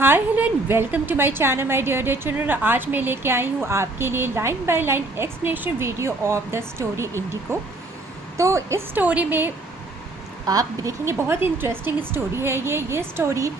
Hi hello and welcome to my channel my dear children. आज मैं लेके आई हूँ आपके लिए line by line explanation video of the story Indigo. तो इस स्टोरी में आप देखेंगे बहुत ही इंटरेस्टिंग स्टोरी है। ये स्टोरी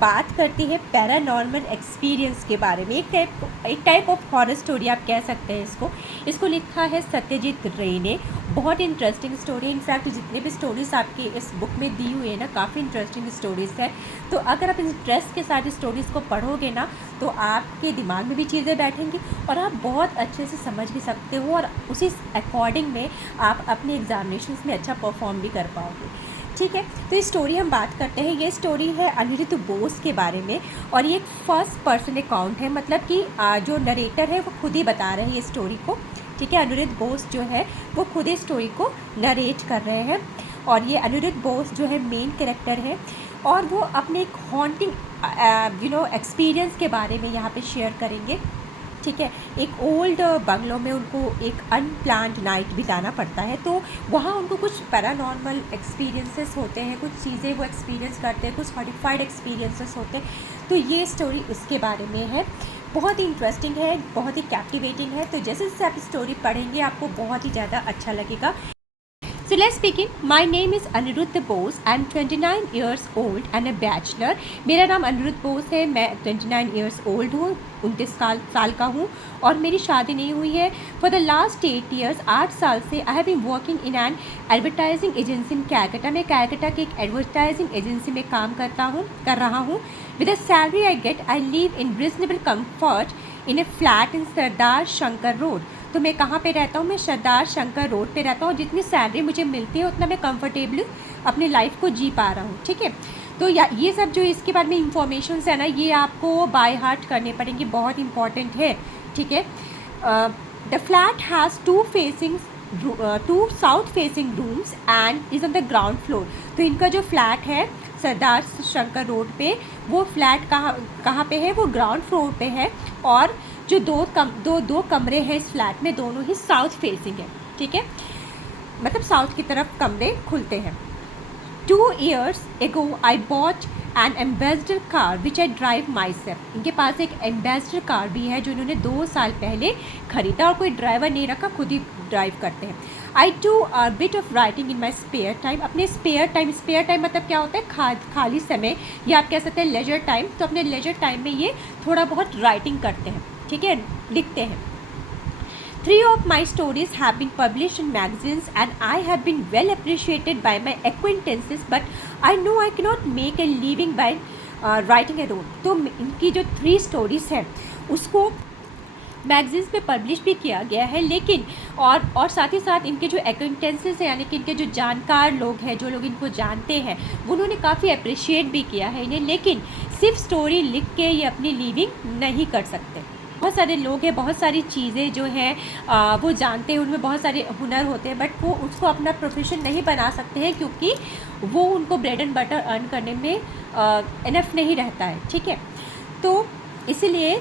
बात करती है पैरानॉर्मल एक्सपीरियंस के बारे में। एक टाइप ऑफ हॉरर स्टोरी आप कह सकते हैं इसको लिखा है सत्यजीत रे ने। बहुत इंटरेस्टिंग स्टोरी है। इनफैक्ट जितने भी स्टोरीज़ आपकी इस बुक में दी हुई है ना, काफ़ी इंटरेस्टिंग स्टोरीज़ है। तो अगर आप इंटरेस्ट के साथ स्टोरीज़ को पढ़ोगे ना, तो आपके दिमाग में भी चीज़ें बैठेंगी और आप बहुत अच्छे से समझ भी सकते हो और उसी अकॉर्डिंग में आप अपने एग्जामिनेशंस में अच्छा परफॉर्म भी कर पाओगे। ठीक है, तो ये स्टोरी हम बात करते हैं। ये स्टोरी है अनिरुद्ध बोस के बारे में और ये एक फर्स्ट पर्सन अकाउंट है। मतलब कि जो नरेटर है वो खुद ही बता रहे हैं ये स्टोरी को। ठीक है, अनिरुद्ध बोस जो है वो खुद ही स्टोरी को नरेट कर रहे हैं और ये अनिरुद्ध बोस जो है मेन कैरेक्टर है और वो अपने एक हॉन्टिंग एक्सपीरियंस के बारे में यहाँ पे शेयर करेंगे। ठीक है, एक ओल्ड बंगलो में उनको एक अनप्लान्ड नाइट बिताना पड़ता है। तो वहाँ उनको कुछ पैरानॉर्मल एक्सपीरियंसेस होते हैं, कुछ चीज़ें वो एक्सपीरियंस करते हैं, कुछ हॉरिफाइड एक्सपीरियंसेस होते हैं। तो ये स्टोरी उसके बारे में है। बहुत ही इंटरेस्टिंग है, बहुत ही कैप्टिवेटिंग है। तो जैसे जैसे आप स्टोरी पढ़ेंगे आपको बहुत ही ज़्यादा अच्छा लगेगा। So let's begin. My name is Aniruddha Bose. I'm 29 years old and a bachelor. मेरा नाम अनिरुद्ध बोस है। मैं 29 years old हूँ, 29 साल का हूँ और मेरी शादी नहीं हुई है। For the last 8 years, 8 साल से I have been working in an advertising agency in Calcutta. मैं कैलकटा की एक एडवर्टाइजिंग एजेंसी में काम कर रहा हूँ। With the salary I get, I live in reasonable comfort in a flat in Sardar Shankar road. तो मैं कहाँ पे रहता हूँ? मैं सरदार शंकर रोड पे रहता हूँ। जितनी सैलरी मुझे मिलती है उतना मैं कंफर्टेबली अपनी लाइफ को जी पा रहा हूँ। ठीक है, तो ये सब जो इसके बारे में इंफॉर्मेशन है ना, ये आपको बाय हार्ट करने पड़ेंगे, बहुत इंपॉर्टेंट है। ठीक है, the flat has two south facing rooms and is on the ground floor. तो इनका जो फ्लैट है सरदार शंकर रोड पे, वो फ्लैट कहाँ पे है? वो ग्राउंड फ्लोर पे है और जो दो कमरे हैं इस फ्लैट में, दोनों ही साउथ फेसिंग है। ठीक है, मतलब साउथ की तरफ कमरे खुलते हैं। 2 years ago I bought an ambassador car which I drive myself. इनके पास एक एम्बेसडर कार भी है जो इन्होंने 2 साल पहले ख़रीदा और कोई ड्राइवर नहीं रखा, खुद ही ड्राइव करते हैं। I do a bit of writing in my spare time. अपने स्पेयर टाइम मतलब क्या होता है? खाली समय, या आप कह सकते हैं लेजर टाइम। तो अपने लेजर टाइम में ये थोड़ा बहुत राइटिंग करते हैं। ठीक है, लिखते हैं। 3 of my stories have been published in magazines and I have been well appreciated by my acquaintances, but I know I cannot make a living by writing alone. तो इनकी जो 3 स्टोरीज़ हैं उसको मैगजीन्स में पब्लिश भी किया गया है, लेकिन और साथ ही साथ इनके जो एक्वेंटेंसेस हैं, यानी कि इनके जो जानकार लोग हैं, जो लोग इनको जानते हैं, उन्होंने काफ़ी अप्रिशिएट भी किया है इन्हें। लेकिन सिर्फ स्टोरी लिख के ये अपनी लिविंग नहीं कर सकते। बहुत सारे लोग हैं, बहुत सारी चीज़ें जो हैं वो जानते हैं, उनमें बहुत सारे हुनर होते हैं, बट वो उसको अपना प्रोफेशन नहीं बना सकते हैं क्योंकि वो उनको ब्रेड एंड बटर अर्न करने में इनफ नहीं रहता है। ठीक है, तो इसीलिए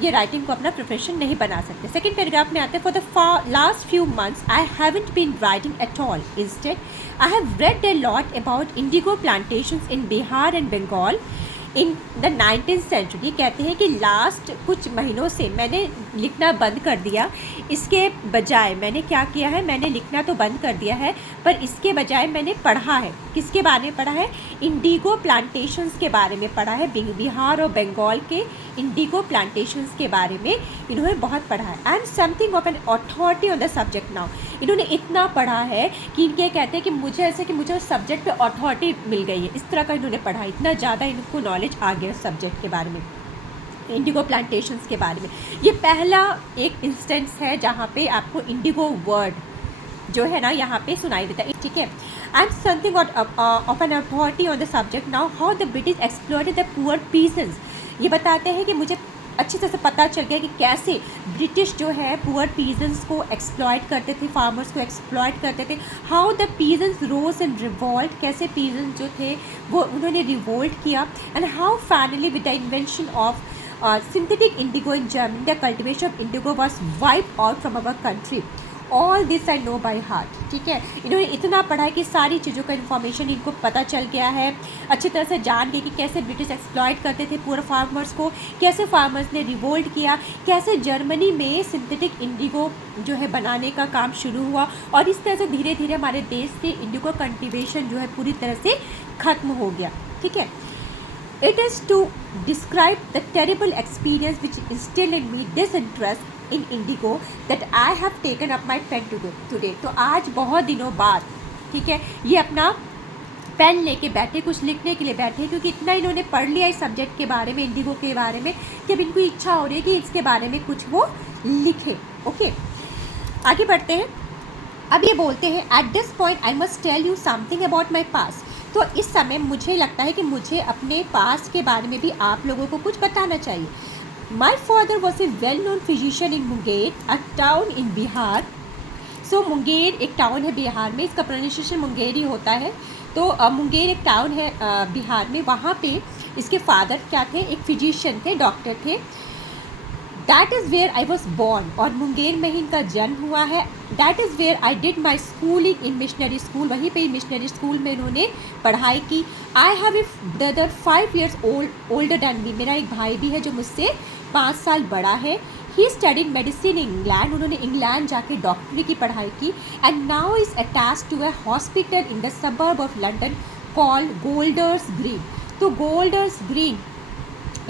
ये राइटिंग को अपना प्रोफेशन नहीं बना सकते। सेकेंड पैराग्राफ में आते हैं, for the last few months I haven't been writing at all. Instead I have read a lot about indigo plantations in Bihar and Bengal in the 19th century. कहते हैं कि लास्ट कुछ महीनों से मैंने लिखना बंद कर दिया। इसके बजाय मैंने क्या किया है? मैंने लिखना तो बंद कर दिया है, पर इसके बजाय मैंने पढ़ा है। किसके बारे में पढ़ा है? इंडिगो प्लांटेशंस के बारे में पढ़ा है। बिहार और बंगाल के इंडिगो प्लांटेशंस के बारे में इन्होंने बहुत पढ़ा है। I am something of an authority on the subject now. इन्होंने इतना पढ़ा है कि इनके कहते हैं कि मुझे उस सब्जेक्ट पे अथॉरिटी मिल गई है। इस तरह का इन्होंने पढ़ा, इतना ज़्यादा इनको नॉलेज आ गया सब्जेक्ट के बारे में, इंडिगो प्लांटेशंस के बारे में। ये पहला एक इंस्टेंस है जहाँ पे आपको इंडिगो वर्ड जो है ना यहाँ पे सुनाई देता है। ठीक है, I am something of an authority on the subject now how the British exploited the poor peasants. ये बताते हैं कि मुझे अच्छे से पता चल गया कि कैसे ब्रिटिश जो है पुअर पीजेंट्स को एक्सप्लॉयट करते थे, फार्मर्स को एक्सप्लॉयट करते थे। How the peasants rose and revolt, कैसे पीजेंट्स जो थे वो उन्होंने रिवोल्ट किया। And how finally with the invention of synthetic indigo in Germany, the cultivation of indigo was wiped out from our country. All this I know by heart. ठीक है, इन्होंने इतना पढ़ा है कि सारी चीज़ों का इन्फॉर्मेशन इनको पता चल गया है, अच्छी तरह से जान गए कि कैसे ब्रिटिश एक्सप्लॉइट करते थे पुअर फार्मर्स को, कैसे फार्मर्स ने रिवोल्ट किया, कैसे जर्मनी में सिंथेटिक इंडिगो जो है बनाने का काम शुरू हुआ, और इस तरह से धीरे धीरे हमारे देश के इंडिगो कल्टीवेशन जो है पूरी तरह से ख़त्म हो गया। ठीक है, it is to describe the terrible experience which instilled in me this interest in indigo that I have taken up my pen today। तो आज बहुत दिनों बाद, ठीक है, ये अपना पेन लेके बैठे, कुछ लिखने के लिए बैठे, क्योंकि इतना इन्होंने पढ़ लिया इस सब्जेक्ट के बारे में, इंडिगो के बारे में, कि अब इनको इच्छा हो रही है कि इसके बारे में कुछ वो लिखे। ओके, आगे बढ़ते हैं। अब ये बोलते हैं, at this point I must tell you something about my past. तो इस समय मुझे लगता है कि मुझे अपने पास्ट के बारे में भी आप लोगों को कुछ बताना चाहिए। My father was a well known physician in Munger, a town in Bihar. So Munger एक टाउन है बिहार में, इसका प्रोनाउंसिएशन मुंगेर ही होता है। तो मुंगेर एक टाउन है बिहार में, वहाँ पे इसके फादर क्या थे, एक फिजिशियन थे, डॉक्टर थे। That is where I was born, और मुंगेर में ही इनका जन्म हुआ है। That is where I did my schooling in missionary school, वहीं पे मिशनरी स्कूल में इन्होंने पढ़ाई की। I have a brother 5 years older than me, मेरा एक भाई भी है जो मुझसे 5 साल बड़ा है। He studied medicine in England, उन्होंने इंग्लैंड जाके डॉक्टरी की पढ़ाई की। And now is attach to a hospital in the suburb of London called Golders Green. तो गोल्डर्स ग्रीन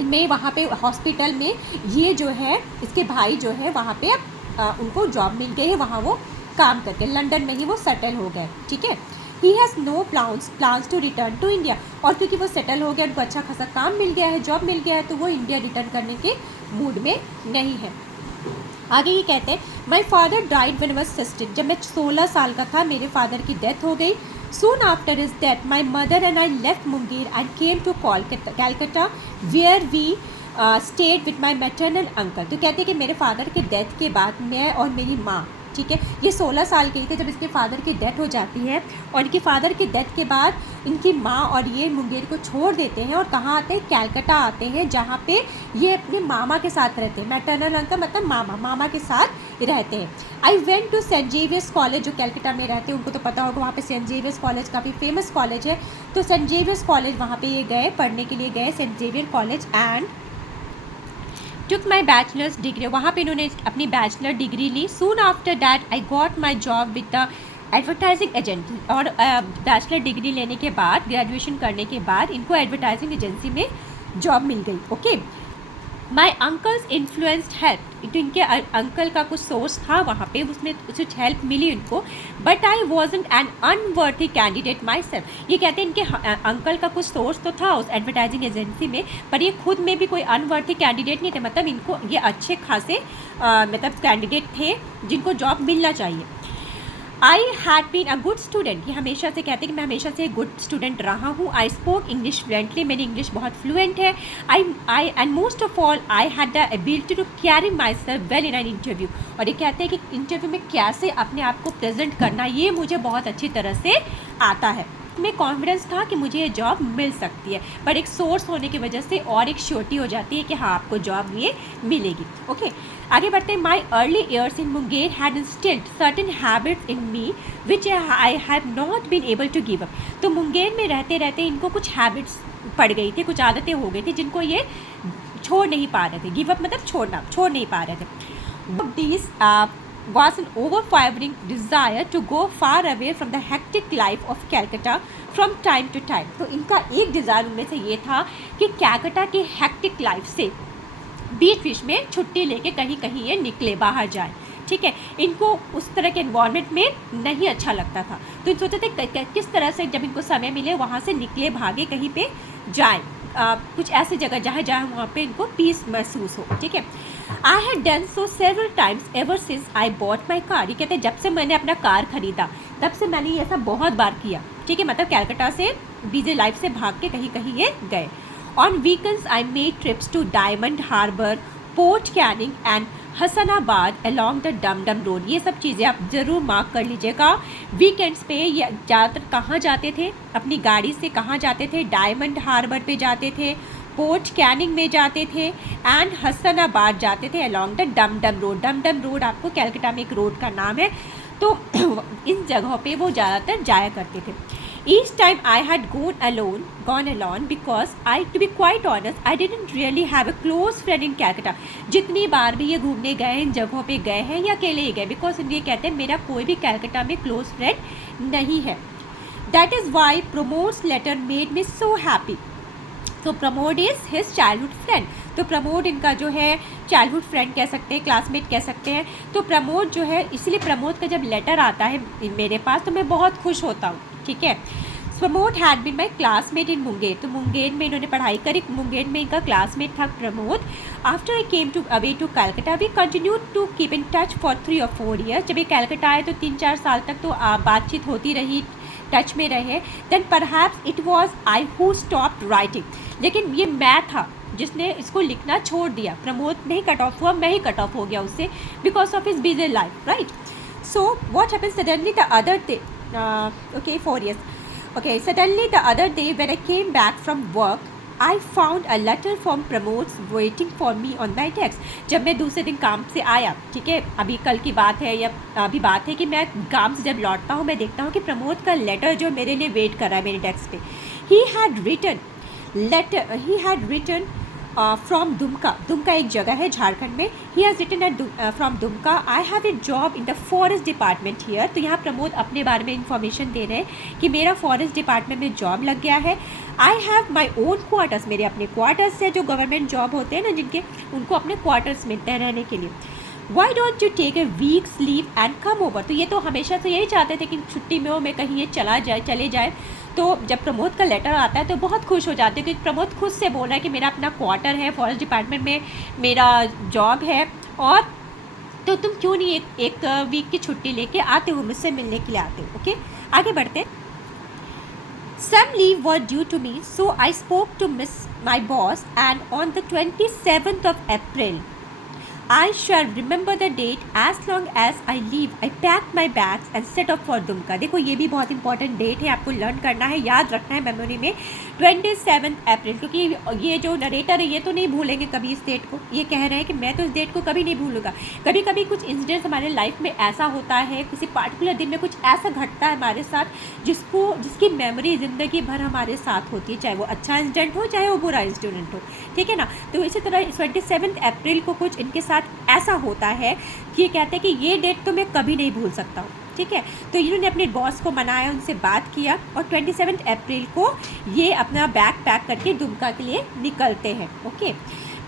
में वहाँ पे हॉस्पिटल में ये जो है इसके भाई जो है वहाँ पे अब उनको जॉब मिल गई है, वहाँ वो काम करके लंदन में ही वो सेटल हो गए। ठीक है, he has no plans to return to India, और क्योंकि वो सेटल हो गया, उनको अच्छा खासा काम मिल गया है, जॉब मिल गया है, तो वो इंडिया रिटर्न करने के मूड में नहीं है। आगे ये कहते हैं, my father died when I was 16, जब मैं 16 साल का था मेरे फादर की डेथ हो गई। Soon after his death, my mother and I left Munger and came to Calcutta, where we stayed with my maternal uncle। तो कहते हैं कि मेरे फादर के डेथ के बाद मैं और मेरी माँ, ठीक है, ये 16 साल के थे जब इसके फादर की डेथ हो जाती है, और इनके फादर की डेथ के बाद इनकी माँ और ये मुंगेर को छोड़ देते हैं और कहाँ आते हैं, कैलकाटा आते हैं, जहाँ पे ये अपने मामा के साथ रहते हैं। मैटरनल अंकल मतलब मामा के साथ रहते हैं। I went to Saint Xavier's College, जो कैलकाटा में रहते हैं उनको तो पता होगा, वहाँ पे सेंट जेवियर्स कॉलेज काफ़ी फेमस कॉलेज है। तो सेंट जेवियर्स कॉलेज वहाँ पे ये गए, पढ़ने के लिए गए Saint Xavier College, and took my bachelor's degree, वहाँ पे इन्होंने अपनी बैचलर डिग्री ली। Soon after that I got my job with the advertising agency, और बैचलर डिग्री लेने के बाद, ग्रेजुएशन करने के बाद इनको एडवर्टाइजिंग एजेंसी में जॉब मिल गई। Okay, my uncles influenced help, तो इनके अंकल का कुछ सोर्स था वहाँ पे, उसमें कुछ हेल्प मिली इनको। But I wasn't an unworthy candidate myself, ये कहते हैं इनके अंकल का कुछ सोर्स तो था उस एडवर्टाइजिंग एजेंसी में, पर ये खुद में भी कोई अनवर्थी कैंडिडेट नहीं थे, मतलब इनको ये अच्छे खासे मतलब कैंडिडेट थे जिनको जॉब मिलना चाहिए। I had been a good student, ये हमेशा से कहते हैं कि मैं हमेशा से गुड स्टूडेंट रहा हूँ। आई स्पोक इंग्लिश फ्लुएंटली, मेरी इंग्लिश बहुत फ्लुएंट है। I and most of all I had the ability to carry myself well in an interview, और ये कहते हैं कि इंटरव्यू में कैसे अपने आप को प्रेजेंट करना ये मुझे बहुत अच्छी तरह से आता है। में कॉन्फिडेंस था कि मुझे ये जॉब मिल सकती है, पर एक सोर्स होने की वजह से और एक श्योरिटी हो जाती है कि हाँ आपको जॉब ये मिलेगी। ओके, आगे बढ़ते हैं। My early years in Munger had instilled certain habits in me which I have not been able to give up. तो मुंगेर में रहते रहते इनको कुछ हैबिट्स पड़ गई थी, कुछ आदतें हो गई थी जिनको ये छोड़ नहीं पा रहे थे। गिव अप मतलब छोड़ नहीं पा रहे थे। This was an overpowering desire to go far away from the hectic life of Calcutta from time to time। तो इनका एक डिज़ायर उनमें से ये था कि कैलकाटा के हेक्टिक लाइफ से बीच बीच में छुट्टी लेके कहीं कहीं ये निकले, बाहर जाए। ठीक है, इनको उस तरह के एनवायरनमेंट में नहीं अच्छा लगता था, तो इन सोचते थे किस तरह से जब इनको समय मिले वहाँ से निकले, भागे, कहीं पे जाएँ, कुछ ऐसी जगह जहाँ वहाँ पे इनको पीस महसूस हो। ठीक है, I had done so several times ever since I bought my car, ये कहते हैं जब से मैंने अपना कार खरीदा तब से मैंने ये ऐसा बहुत बार किया। ठीक है, मतलब कैलकाटा से बिजी लाइफ से भाग के कहीं कहीं ये गए। On weekends I made trips to Diamond Harbour, Port Canning and Hasnabad along the Dum Dum road. ये सब चीज़ें आप ज़रूर मार्क कर लीजिएगा। वीकेंड्स पे ये ज़्यादातर कहाँ जाते थे, अपनी गाड़ी से कहाँ जाते थे, डायमंड हार्बर पे जाते थे, पोर्ट कैनिंग में जाते थे, एंड हसनाबाद जाते थे along the Dum Dum road. डम डम रोड आपको कैलकाटा में एक रोड का नाम है, तो इन जगहों पे वो ज़्यादातर जाया करते थे। Each time I had gone alone because to be quite honest, I didn't really have a close friend in Calcutta. जितनी बार भी ये घूमने गए हैं, इन जगहों पे गए हैं या अकेले ही गए, बिकॉज ये कहते हैं मेरा कोई भी कैलकाटा में क्लोज फ्रेंड नहीं है। That is why Pramod's letter made me so happy. तो Pramod is his childhood friend. तो प्रमोद इनका जो है चाइल्डहुड फ्रेंड कह सकते हैं, क्लासमेट कह सकते हैं। तो प्रमोद जो है, इसलिए प्रमोद का जब लेटर आता है मेरे पास तो मैं बहुत खुश होता हूँ, ठीक है। Pramod had been my classmate in Munger. तो मुंगेर में इन्होंने पढ़ाई करी, मुंगेर में इनका क्लासमेट था Pramod. After I came to away to Calcutta we continue to keep in touch for 3 or 4 years। जब ये कैलकाटा आए तो 3-4 साल तक तो बातचीत होती रही, टच में रहे। Then perhaps it was I who stopped writing. लेकिन ये मैं था जिसने इसको लिखना छोड़ दिया। प्रमोद नहीं कट ऑफ हुआ, मैं ही कट ऑफ हो गया उससे, because of his busy life, right. So what happen suddenly the other day, okay, 4 years. Okay, suddenly the other day when I came back from work, I found a letter from Pramod waiting for me on my desk. जब मैं दूसरे दिन काम से आया, ठीक है, अभी कल की बात है या अभी बात है कि मैं काम से जब लौटता हूँ, मैं देखता हूँ कि प्रमोद का लेटर जो मेरे लिए वेट कर रहा है मेरे डेस्क पे। He had written from Dumka. Dumka एक जगह है झारखंड में। He has written at from Dumka, I have a job in the forest department here. तो यहाँ प्रमोद अपने बारे में इंफॉर्मेशन दे रहे हैं कि मेरा फॉरेस्ट डिपार्टमेंट में जॉब लग गया है। I have my own quarters, मेरे अपने क्वार्टर्स है, जो गवर्नमेंट जॉब होते हैं ना जिनके, उनको अपने क्वार्टर्स मिलते हैं रहने के लिए। Why don't you take a week's leave and come over. तो ये तो हमेशा से यही चाहते थे कि छुट्टी में हो, मैं कहीं ये चले जाए। तो जब प्रमोद का लेटर आता है तो बहुत खुश हो जाते हैं, क्योंकि प्रमोद खुद से बोल रहा है कि मेरा अपना क्वार्टर है, फॉरेस्ट डिपार्टमेंट में मेरा जॉब है, और तो तुम क्यों नहीं एक वीक की छुट्टी लेके आते हो, मुझसे मिलने के लिए आते हो। ओके, आगे बढ़ते हैं। Some leave were due to me, so I spoke to my boss, and on the 27th of April, I shall remember the date as long as I leave. I packed my bags and set off for Dumka. देखो ये भी बहुत important date है, आपको learn करना है, याद रखना है मेमोरी में, 27 अप्रैल। क्योंकि ये जो नरेटर है ये तो नहीं भूलेंगे कभी इस डेट को। ये कह रहे हैं कि मैं तो इस डेट को कभी नहीं भूलूंगा। कभी कभी कुछ इंसिडेंट्स हमारे लाइफ में ऐसा होता है, किसी पार्टिकुलर दिन में कुछ ऐसा घटता है हमारे साथ जिसकी मेमोरी ज़िंदगी भर हमारे साथ होती है, चाहे वो अच्छा इंसिडेंट हो चाहे वो बुरा इंसिडेंट हो, ठीक है ना। तो इसी तरह 27 अप्रैल को कुछ इनके साथ ऐसा होता है कि ये कहते हैं कि ये डेट तो मैं कभी नहीं भूल सकता हूँ, ठीक है। तो इन्होंने अपने बॉस को मनाया, उनसे बात किया, और 27 अप्रैल को ये अपना बैग पैक करके दुमका के लिए निकलते हैं। Okay,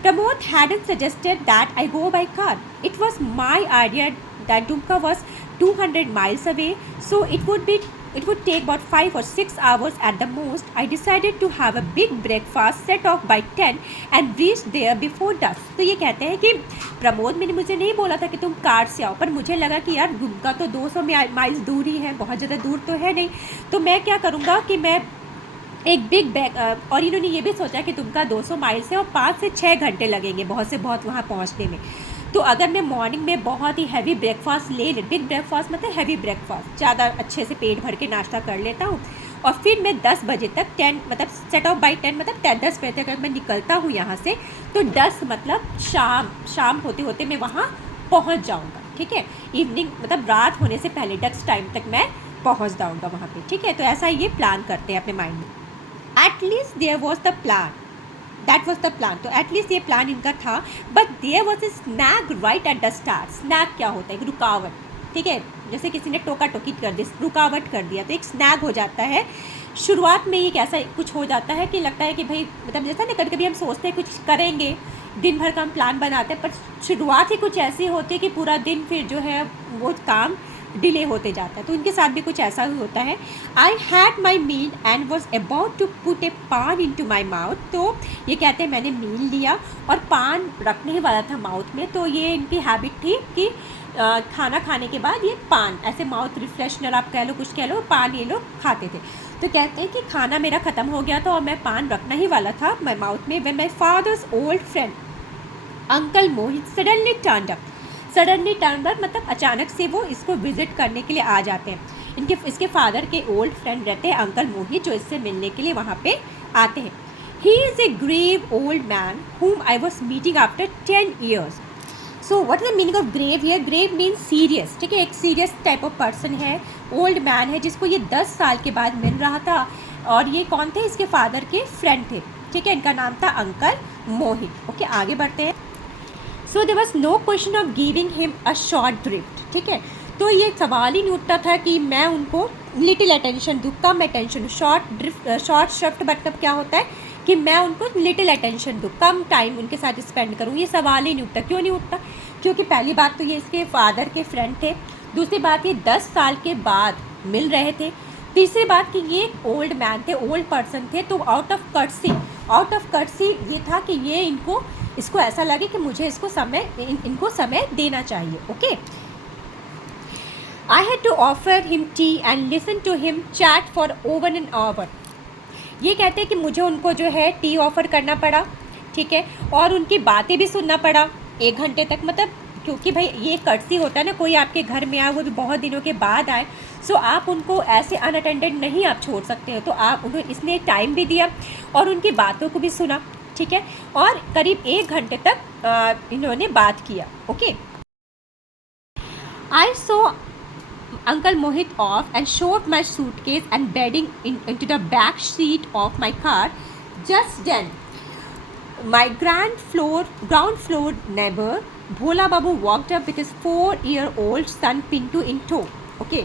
Pramod hadn't suggested that I go by car. It was my idea that Dumka was 200 miles away, so it would take about 5 or 6 hours at the most. I decided to have a big breakfast, set off by 10 and reach there before dusk. तो ये कहते हैं कि प्रमोद ने मुझे नहीं बोला था कि तुम कार से आओ, पर मुझे लगा कि यार दुमका तो 200 माइल्स दूर ही है, बहुत ज़्यादा दूर तो है नहीं, तो मैं क्या करूँगा कि मैं एक बिग बैग, और इन्होंने ये भी सोचा कि दुमका 200 माइल से और 5 से 6 घंटे लगेंगे बहुत से बहुत वहाँ पहुँचने में। तो अगर मैं मॉर्निंग में बहुत ही हैवी ब्रेकफास्ट बिग ब्रेकफास्ट मतलब हैवी ब्रेकफास्ट, ज़्यादा अच्छे से पेट भर के नाश्ता कर लेता हूँ, और फिर मैं 10 बजे तक 10 मतलब सेट ऑफ बाई 10 मतलब 10 बजे तक अगर मैं निकलता हूँ यहाँ से, तो 10 मतलब शाम होते होते मैं वहाँ पहुँच जाऊँगा, ठीक है। इवनिंग मतलब रात होने से पहले डस्क टाइम तक मैं पहुँच जाऊँगा वहाँ पे, ठीक है। तो ऐसा ये प्लान करते हैं अपने माइंड में। At least there was the plan, that was the plan. तो एटलीस्ट ये प्लान इनका था, but there was a snag right at the start. Snag क्या होता है? एक रुकावट, ठीक है, जैसे किसी ने टोका टोकी कर दी, रुकावट कर दिया, तो एक स्नैग हो जाता है। शुरुआत में ये कैसा कुछ हो जाता है कि लगता है कि भाई मतलब जैसा ना कभी कभी हम सोचते हैं कुछ करेंगे, दिन भर का हम प्लान बनाते हैं, पर शुरुआत ही कुछ ऐसी होती है कि पूरा दिन फिर जो है वो काम डिले होते जाता है। तो इनके साथ भी कुछ ऐसा ही होता है। I had my meal and was about to put a paan in to my mouth. तो ये कहते हैं मैंने मील लिया और पान रखने ही वाला था माउथ में। तो ये इनकी हैबिट थी कि खाना खाने के बाद ये पान ऐसे माउथ रिफ्रेशनर आप कह लो, कुछ कह लो, पान ये लोग खाते थे। तो कहते हैं कि खाना मेरा ख़त्म हो गया था और मैं पान रखना ही वाला था माई माउथ में, when my father's old friend uncle Mohit suddenly turned up. Suddenly turn up मतलब अचानक से वो इसको विजिट करने के लिए आ जाते हैं। इसके फादर के ओल्ड फ्रेंड रहते हैं अंकल मोहित, जो इससे मिलने के लिए वहाँ पे आते हैं। He is a grave old man whom I was meeting after 10 years. So what is the meaning of grave here? Grave means serious, ठीक है, एक सीरियस टाइप ऑफ पर्सन है, ओल्ड मैन है, जिसको ये 10 साल के बाद मिल रहा था। और ये कौन थे? इसके फादर के फ्रेंड थे, ठीक है, इनका नाम था अंकल मोहित। ओके, आगे बढ़ते हैं। So there was no question of giving him a short drift, ठीक है, तो ये सवाल ही नहीं उठता था कि मैं उनको लिटिल अटेंशन दूँ, कम अटेंशन। शॉर्ट शिफ्ट मतलब क्या होता है कि मैं उनको लिटिल अटेंशन दूँ, कम टाइम उनके साथ स्पेंड करूँ, ये सवाल ही नहीं उठता। क्यों नहीं उठता? क्योंकि पहली बात तो ये इसके फादर के फ्रेंड थे, दूसरी बात ये 10 साल के बाद मिल रहे थे, तीसरी बात कि ये एक ओल्ड मैन थे, ओल्ड पर्सन थे, तो आउट ऑफ कर्टसी ये था कि ये इसको ऐसा लगे कि मुझे इनको समय देना चाहिए। Okay, I had to offer him tea and listen to him chat for over an hour. ये कहते हैं कि मुझे उनको जो है टी ऑफ़र करना पड़ा, ठीक है, और उनकी बातें भी सुनना पड़ा 1 घंटे तक। मतलब क्योंकि भाई ये कर्टसी होता है ना, कोई आपके घर में आए, वो भी बहुत दिनों के बाद आए, सो आप उनको ऐसे अनअटेंडेड नहीं आप छोड़ सकते हो, तो आप उन्हें इसने टाइम भी दिया और उनकी बातों को भी सुना, ठीक है, और करीब 1 घंटे तक इन्होंने बात किया। Okay, I so Uncle Mohit off and shoved my suitcase and bedding into the back seat of my car. Just then, my ground floor neighbor Bhola Babu walked up with his 4-year-old son Pintu in tow. Okay.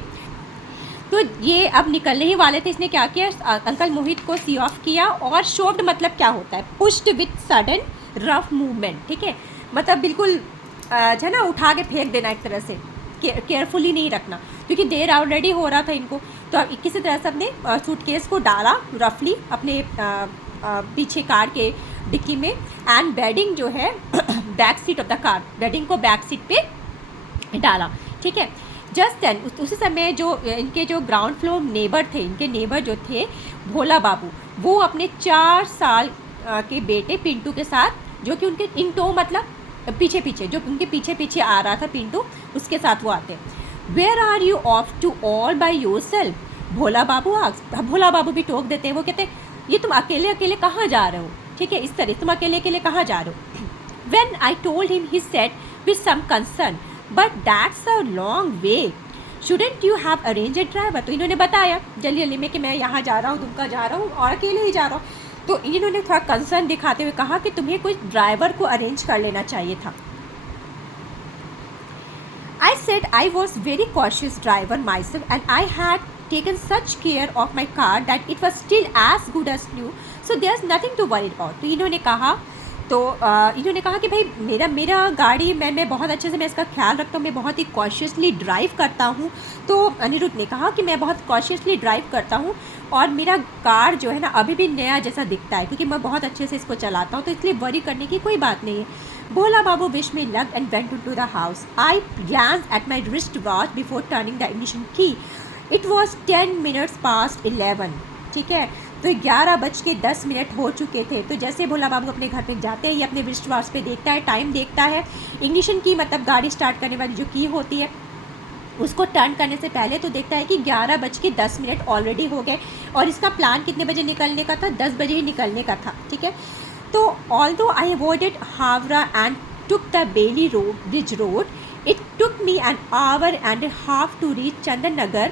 तो ये अब निकलने ही वाले थे, इसने क्या किया? Uncle मोहित को सी ऑफ किया। और शोव्ड मतलब क्या होता है? Pushed with sudden rough movement, ठीक है, मतलब बिल्कुल जो है ना उठा के फेंक देना, एक तरह से केयरफुली नहीं रखना, क्योंकि देर ऑलरेडी हो रहा था इनको। तो अब किसी तरह से अपने सूटकेस को डाला रफली अपने पीछे कार के डिक्की में, एंड बेडिंग जो है back seat of the car, bedding को बैक सीट पे डाला, ठीक है। जस्ट देन उसी समय जो इनके जो ग्राउंड फ्लोर नेबर थे, इनके नेबर जो थे भोला बाबू, वो अपने 4 साल के बेटे पिंटू के साथ, जो कि उनके इन टो मतलब पीछे जो उनके पीछे आ रहा था पिंटू, उसके साथ वो आते। Where are you off to all by yourself? Bhola babu भी टोक देते हैं, वो कहते ये तुम अकेले कहाँ जा रहे हो, ठीक है, इस तरह तुम अकेले कहाँ जा रहे हो। When I told him he said with some concern, but that's a long way, shouldn't you have arrange a driver? तो इन्होंने बताया जल्दी में कि मैं यहाँ जा रहा हूँ, दुमका जा रहा हूँ और अकेले ही जा रहा हूँ। तो इन्होंने थोड़ा कंसर्न दिखाते हुए कहा कि तुम्हें कोई ड्राइवर को अरेंज कर लेना चाहिए था। I said I was very cautious driver myself and I had taken such care of my car that it was still as good as new, so there's nothing to worry about. तो इन्होंने कहा कि भाई मेरा गाड़ी मैं बहुत अच्छे से मैं इसका ख्याल रखता हूँ, मैं बहुत ही कॉशियसली ड्राइव करता हूँ। तो अनिरुद्ध ने कहा कि मैं बहुत कॉशियसली ड्राइव करता हूँ और मेरा कार जो है ना अभी भी नया जैसा दिखता है, क्योंकि मैं बहुत अच्छे से इसको चलाता हूँ, तो इसलिए वरी करने की कोई बात नहीं है। Bhola Babu wished me luck and went into the house. I glanced at my wristwatch before turning the ignition key. It was 10 minutes past 11. ठीक है, तो 11:10 हो चुके थे। तो जैसे भोला बाबू अपने घर पे जाते हैं, ये अपने रिस्ट वॉच पे देखता है, टाइम देखता है, इग्निशन की मतलब गाड़ी स्टार्ट करने वाली जो की होती है उसको टर्न करने से पहले तो देखता है कि 11:10 ऑलरेडी हो गए और इसका प्लान कितने बजे निकलने का था? 10 बजे ही निकलने का था, ठीक है। तो although I avoided Havra and took the Bailey Bridge Road, it took me an hour and a half to reach Chandannagar.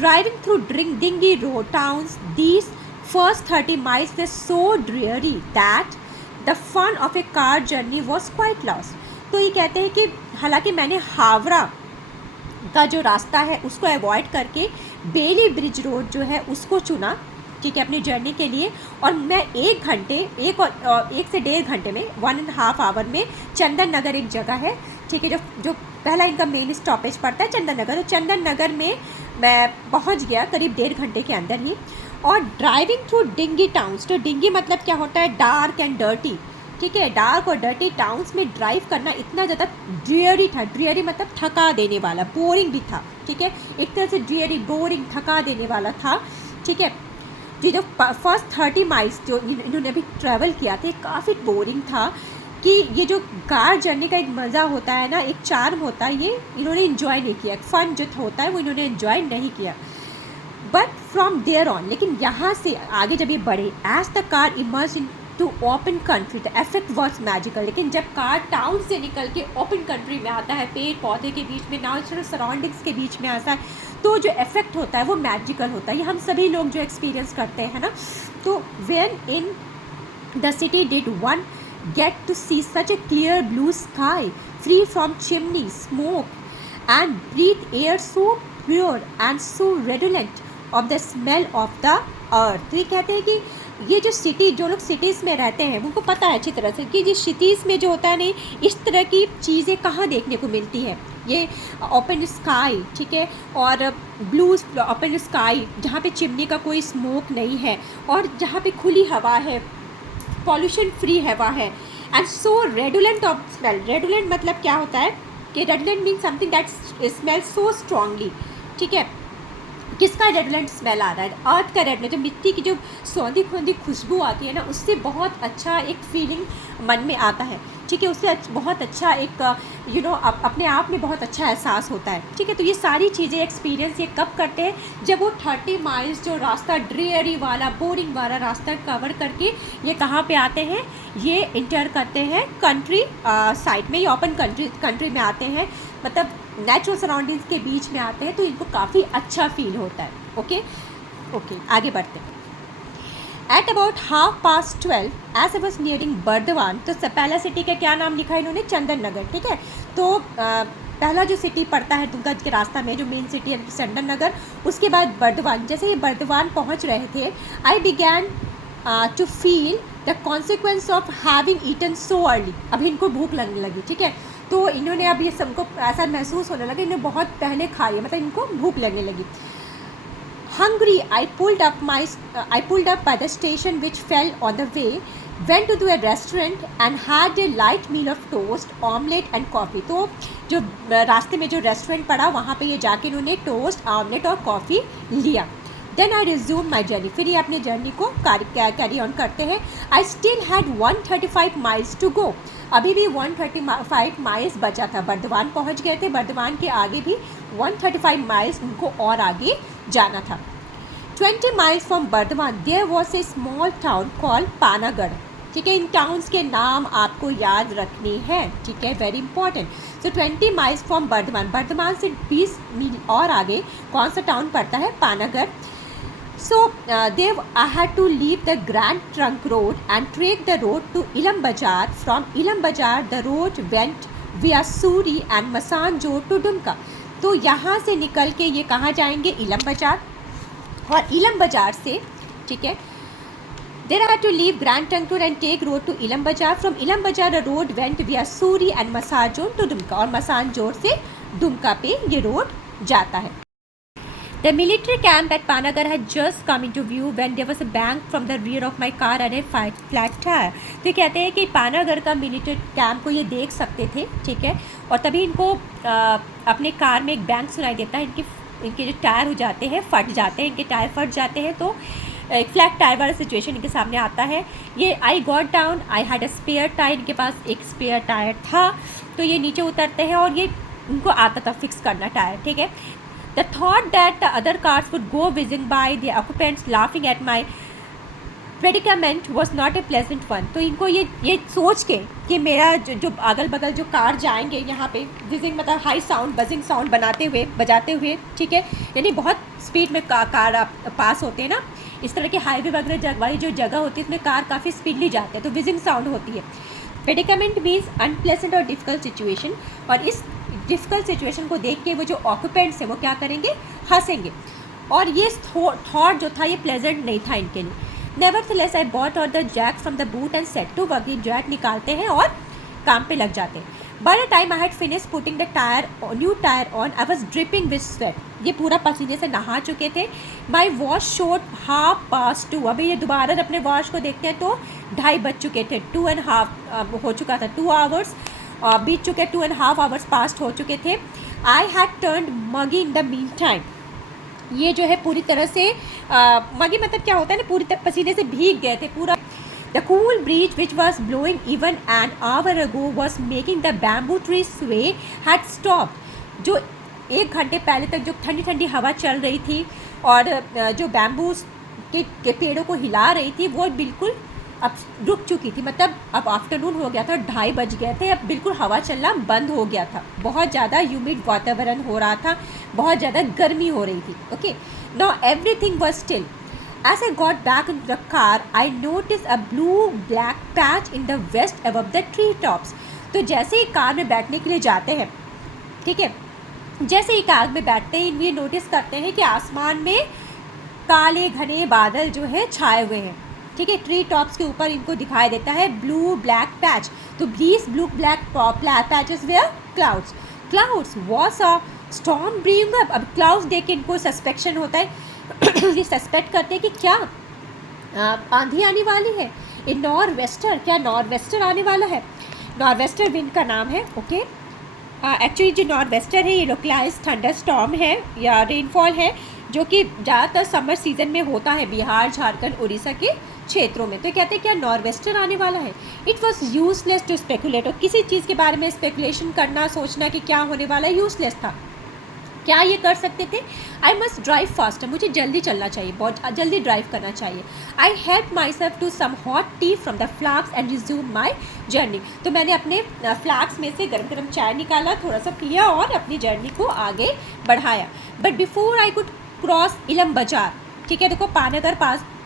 Driving through dingy road towns, these first 30 miles were so dreary that the fun of a car journey was quite lost. तो ये कहते हैं कि हालांकि मैंने हावड़ा का जो रास्ता है उसको अवॉइड करके बेली ब्रिज रोड जो है उसको चुना, ठीक है, अपनी जर्नी के लिए। और मैं 1 से 1.5 घंटे में 1.5 आवर में चंदन नगर एक जगह है, ठीक है, जो पहला इनका मेन स्टॉपेज पड़ता है चंदन नगर। तो चंदन नगर में मैं पहुंच गया करीब 1.5 घंटे के अंदर ही। और ड्राइविंग थ्रू डिंगी टाउन्स, तो डिंगी मतलब क्या होता है? डार्क एंड डर्टी, ठीक है, डार्क और डर्टी टाउन्स में ड्राइव करना इतना ज़्यादा ड्रियरी था। ड्रियरी मतलब थका देने वाला, बोरिंग भी था, ठीक है, एक तरह से ड्रियरी बोरिंग थका देने वाला था, ठीक है। जो फर्स्ट 30 माइल्स जो इन्होंने अभी ट्रैवल किया था काफ़ी बोरिंग था, कि ये जो कार जर्नी का एक मज़ा होता है ना, एक चार्म होता है, ये इन्होंने इन्जॉय नहीं किया। फन जो होता है वो इन्होंने इन्जॉय नहीं किया। बट फ्रॉम देयर ऑन, लेकिन यहाँ से आगे जब ये बढ़े, as the car emerge in to open country the effect was magical. लेकिन जब कार टाउन से निकल के ओपन कंट्री में आता है, पेड़ पौधे के बीच में, नेचुरल सराउंडिंग्स के बीच में आता है, तो जो इफेक्ट होता है वो मैजिकल होता है। ये हम सभी लोग जो एक्सपीरियंस करते हैं ना। तो when in the city did one get to see such a clear blue sky free from chimney smoke and breathe air so pure and so redolent of the smell of the earth। तो ये कहते हैं कि ये जो city, जो लोग cities में रहते हैं उनको पता है अच्छी तरह से कि ये सिटीज़ में जो होता है नहीं, इस तरह की चीज़ें कहाँ देखने को मिलती है। ये ओपन स्काई, ठीक है, और ब्लू ओपन स्काई जहाँ पे चिमनी का कोई स्मोक नहीं है और जहाँ पे खुली हवा है, पॉल्यूशन फ्री हवा है, and so redolent of smell. Redolent मतलब क्या होता है कि redolent mean something that smell so strongly, ठीक है। किसका रेडुलेंट स्मेल आ रहा है? अर्थ का रेडुलेंट, जो मिट्टी की जो सौंधी खोंधी खुशबू आती है ना, उससे बहुत अच्छा एक फीलिंग मन में आता है, ठीक है। उससे बहुत अच्छा एक अपने आप में बहुत अच्छा एहसास होता है, ठीक है। तो ये सारी चीज़ें एक्सपीरियंस ये कब करते हैं? जब वो 30 माइल्स जो रास्ता ड्रेयरी वाला, बोरिंग वाला रास्ता कवर करके ये कहाँ पे आते हैं? ये इंटर करते हैं कंट्री साइड में, ये ओपन कंट्री में आते हैं, मतलब नेचुरल सराउंडिंग्स के बीच में आते हैं, तो इनको काफ़ी अच्छा फील होता है। ओके, आगे बढ़ते हैं। At about 12:30 as I was nearing Burdwan, तो पहला सिटी का क्या नाम लिखा है इन्होंने? चंदन नगर, ठीक है। तो पहला जो सिटी पड़ता है दुर्गंज के रास्ता में, जो मेन सिटी है चंदन नगर, उसके बाद बर्दवान। जैसे ये बर्दवान पहुंच रहे थे, I began to feel the consequence of having eaten so early. अभी इनको भूख लगने लगी, ठीक है। तो इन्होंने अब ये सबको ऐसा महसूस होने लगा इन्हें बहुत पहले खाई है, मतलब इनको भूख लगने लगी। Hungry, I pulled up by the station which fell on the way, went to a restaurant and had a light meal of toast, omelette and coffee। तो जो रास्ते में जो रेस्टोरेंट पड़ा वहाँ पे ये जाके इन्होंने टोस्ट, ऑमलेट और कॉफ़ी लिया। Then I resume my journey, फिर ये अपनी जर्नी को कैरी ऑन करते हैं। I still had 135 miles to go, अभी भी 135 माइल्स बचा था। बर्दवान पहुंच गए थे, बर्दवान के आगे भी 135 माइल्स उनको और आगे जाना था। 20 miles from Burdwan there was a small town called Panagarh, ठीक है। इन टाउन्स के नाम आपको याद रखने हैं, ठीक है, very important. So 20 miles from Burdwan, Burdwan से 20 मील और आगे कौन सा टाउन पड़ता है? Panagarh. So I had to leave the Grand Trunk Road and take the road to Ilam Bazar. From Ilam Bazar, the road went via Suri and Masanjor to Dumka. तो यहाँ से निकल के ये कहाँ जाएंगे? इलम बाज़ार, और इलम बाज़ार से, ठीक है, There I had to leave Grand Trunk Road and take road to Ilam Bazar. From Ilam Bazar, the road went via Suri and Masanjor to Dumka, और मसानजोर से दुमका पे ये रोड जाता है। The military camp at Panagarh had just come into view when there was a bang from the rear of my car and a flat tire। तो कहते हैं कि पानागढ़ का मिलिट्री कैंप को ये देख सकते थे, ठीक है, और तभी इनको अपने कार में एक बैंग सुनाई देता है। इनके जो टायर हो जाते हैं, फट जाते हैं, इनके टायर फट जाते हैं, तो एक फ्लैट टायर वाला सिचुएशन इनके सामने आता है। ये I got down, I had a spare tyre, इनके पास एक स्पेयर टायर था, तो ये नीचे उतरते हैं और ये उनको आता था फिक्स करना टायर, ठीक है। The thought that the other cars would go whizzing by, the occupants laughing at my predicament was not a pleasant one। तो इनको ये सोच के कि मेरा जो अगल बगल जो कार जाएंगे यहाँ पे, whizzing मतलब हाई साउंड, बजिंग साउंड बजाते हुए, ठीक है, यानी बहुत स्पीड में कार पास होते हैं ना, इस तरह के हाईवे वगैरह वाली जो जगह होती है इसमें कार काफ़ी स्पीडली जाते हैं, तो whizzing साउंड होती है। प्रेडिकामेंट मीन्स अनप्लेजेंट और डिफ़िकल्ट सिचुएशन, और इस डिफ़िकल्ट सिचुएशन को देख के वो जो ऑक्यूपेंट्स हैं वो क्या करेंगे? हंसेंगे। और ये थॉट जो था ये प्लेजेंट नहीं था इनके लिए। Nevertheless I bought out the jack from the boot and set to work. Jack निकालते हैं और काम पे लग जाते हैं। By the time I had finish putting the new tyre on, I was dripping with sweat. ये पूरा पसीने से नहा चुके थे। My watch showed 2:30। अभी ये दोबारा अपने वॉश को देखते हैं तो 2:30 बज चुके थे, 2.5 हो चुका था, 2 आवर्स बीत चुके, 2.5 आवर्स पास्ट हो चुके थे। I had turned muggy in the meantime. ये जो है पूरी तरह से मगी मतलब क्या होता है ना, पूरी तरह पसीने से भीग गए थे पूरा। The cool bridge which was blowing even an hour ago was making the bamboo tree स्वे हैड स्टॉप। जो 1 घंटे पहले तक जो ठंडी ठंडी हवा चल रही थी और जो बैम्बू के पेड़ों को हिला रही थी वो बिल्कुल अब रुक चुकी थी, मतलब अब आफ्टरनून हो गया था, 2:30 बज गए थे, अब बिल्कुल हवा चलना बंद हो गया था, बहुत ज़्यादा ह्यूमिड वातावरण हो रहा था, बहुत ज़्यादा गर्मी हो रही थी। Okay, now everything was still. As I got back into the car, I noticed a blue-black patch in the west above the treetops. तो जैसे ही कार में बैठने के लिए जाते हैं, ठीक है, जैसे ही कार में बैठते हैं ये नोटिस करते हैं कि आसमान में काले घने बादल जो है छाए हुए हैं, ठीक है, ट्री टॉप्स के ऊपर इनको दिखाई देता है ब्लू ब्लैक पैच। तो these blue black patches were clouds. Clouds was a storm brewing up. अब क्लाउड्स देख के इनको सस्पेक्शन होता है ये सस्पेक्ट करते हैं कि क्या आंधी आने वाली है, ये नॉर वेस्टर, क्या नॉर वेस्टर आने वाला है। नॉर वेस्टर विंड का नाम है। ओके, एक्चुअली जो नॉर वेस्टर है ये लोकलाइज थंडर स्टॉर्म है या रेनफॉल है जो कि ज़्यादातर समर सीजन में होता है बिहार, झारखंड, उड़ीसा के क्षेत्रों में। तो कहते हैं क्या नॉर वेस्टर आने वाला है। It was useless to speculate, और किसी चीज़ के बारे में स्पेकुलेशन करना, सोचना कि क्या होने वाला है, यूजलेस था। क्या ये कर सकते थे, आई मस्ट ड्राइव फास्टर, मुझे जल्दी चलना चाहिए, बहुत जल्दी ड्राइव करना चाहिए। I help myself to some hot tea from the flask and resume my journey. तो मैंने अपने फ्लास्क में से गर्म गर्म चाय निकाला, थोड़ा सा पिया और अपनी जर्नी को आगे बढ़ाया। But before I could cross इलम बाजार, ठीक है, देखो पानगर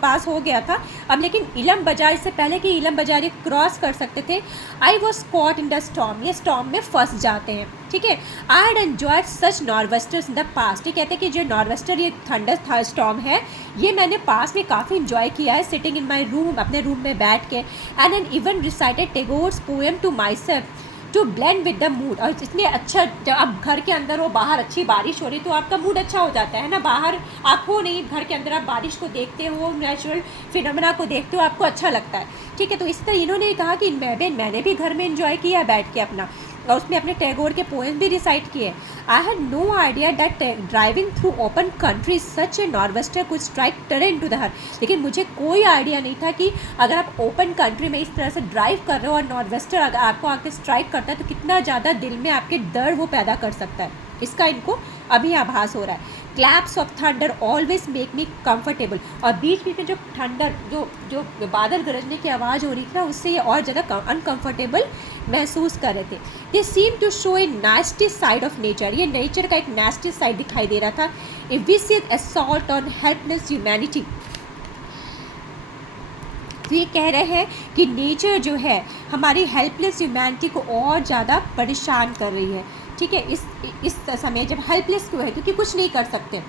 पास हो गया था अब, लेकिन इलम बाजार, इससे पहले कि इलम बाजार ये क्रॉस कर सकते थे, I was caught in the storm, ये स्टॉर्म में फंस जाते हैं, ठीक है। I had enjoyed such nor'westers in the past, ये कहते हैं कि जो नॉर्वेस्टर ये थंडर स्टॉर्म है ये मैंने पास में काफ़ी इन्जॉय किया है, सिटिंग इन माई रूम, अपने रूम में बैठ के, and an even recited Tagore's poem to myself to blend with the mood. और इतने अच्छा, जब आप घर के अंदर हो, बाहर अच्छी बारिश हो रही तो आपका मूड अच्छा हो जाता है ना, बाहर आप हो नहीं, घर के अंदर आप बारिश को देखते हो, नेचुरल फिनोमेना को देखते हो, आपको अच्छा लगता है, ठीक है। तो इस तरह इन्होंने कहा कि मैंने भी घर में इन्जॉय किया बैठ के अपना, और उसमें अपने टैगोर के पोएम भी रिसाइट किए। I had no idea that driving through open country such a nor'wester could strike terror to the heart, लेकिन मुझे कोई आइडिया नहीं था कि अगर आप ओपन कंट्री में इस तरह से ड्राइव कर रहे हो और नॉर्वेस्टर अगर आपको आके स्ट्राइक करता है तो कितना ज़्यादा दिल में आपके डर वो पैदा कर सकता है, इसका इनको अभी आभास हो रहा है। Claps of thunder always make me comfortable, और बीच बीच में जो थंडर जो बादल गरजने की आवाज़ हो रही थी ना, उससे ये और ज़्यादा अनकंफर्टेबल महसूस कर रहे थे। They seem to show a nasty side of nature, ये नेचर का एक नास्टी साइड दिखाई दे रहा था। A vicious assault on helpless humanity, ये कह रहे हैं कि नेचर जो है हमारी हेल्पलेस ह्यूमैनिटी को और ज़्यादा परेशान कर रही है, ठीक है। इस समय जब हेल्पलेस क्यों है, क्योंकि कुछ नहीं कर सकते,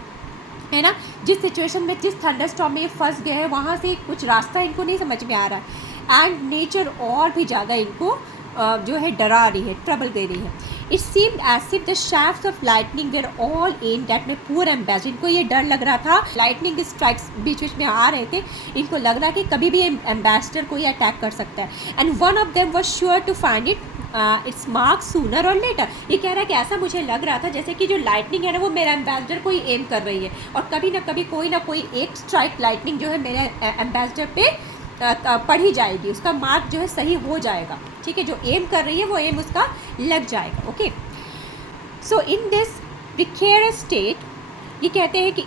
है ना, जिस सिचुएशन में, जिस थंडरस्टॉर्म में ये फंस गए हैं वहाँ से कुछ रास्ता इनको नहीं समझ में आ रहा है, एंड नेचर और भी ज़्यादा इनको जो है डरा रही है, ट्रबल दे रही है। It seemed as if the shafts of lightning were all aimed at my poor Ambassador, इनको ये डर लग रहा था, लाइटनिंग स्ट्राइक्स बीच बीच में आ रहे थे, इनको लग रहा कि कभी भी एम्बेसडर को ये अटैक कर सकता है। And one of them was sure to find its mark sooner और लेटर, ये कह रहा है कि ऐसा मुझे लग रहा था जैसे कि जो लाइटनिंग है ना वो मेरा एम्बेसडर को ही एम कर रही है, और कभी ना कभी कोई ना कोई एक स्ट्राइक लाइटनिंग जो है मेरे एम्बेसडर पे पढ़ी जाएगी, उसका मार्क जो है सही हो जाएगा, ठीक है, जो एम कर रही है वो एम उसका लग जाएगा। Okay, so in this precarious state, ये कहते हैं कि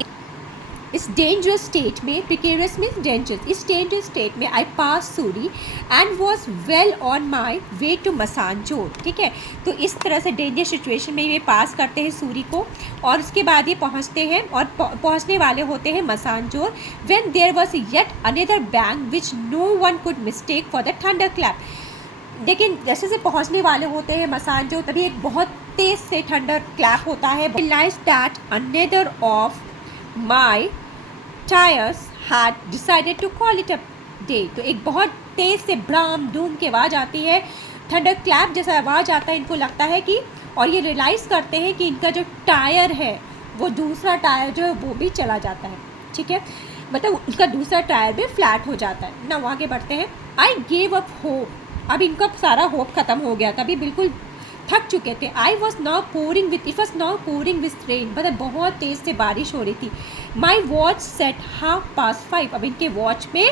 इस डेंजरस स्टेट में, प्रिकेरियस मीन्स डेंजरस, इस डेंजरस स्टेट में I pass Suri and was well on my way to Massanjore, ठीक है। तो इस तरह से डेंजर सिचुएशन में ये पास करते हैं सूरी को, और उसके बाद ये पहुंचते हैं और पहुंचने वाले होते हैं Massanjore, when there was yet another bang which no one could mistake for the thunder clap. लेकिन जैसे से पहुंचने वाले होते हैं मसानजोर, तभी एक बहुत तेज से थंडर क्लैप होता है। Realise that another of my tyres had decided to call it a day. तो एक बहुत तेज़ से ब्राम डूम की आवाज़ आती है, थंडर क्लैप जैसा आवाज़ आता है, इनको लगता है कि, और ये रियलाइज़ करते हैं कि इनका जो टायर है वो दूसरा टायर जो है वो भी चला जाता है, ठीक है, मतलब उनका दूसरा टायर भी फ्लैट हो जाता है ना। वहाँ आगे बढ़ते हैं। आई गेव अप होप, अब इनका सारा होप ख़त्म हो गया था, अभी बिल्कुल थक चुके थे। I was now pouring with, it was now pouring with rain, मतलब बहुत तेज़ से बारिश हो रही थी। माई वॉच सेट 5:30, अब इनके वॉच में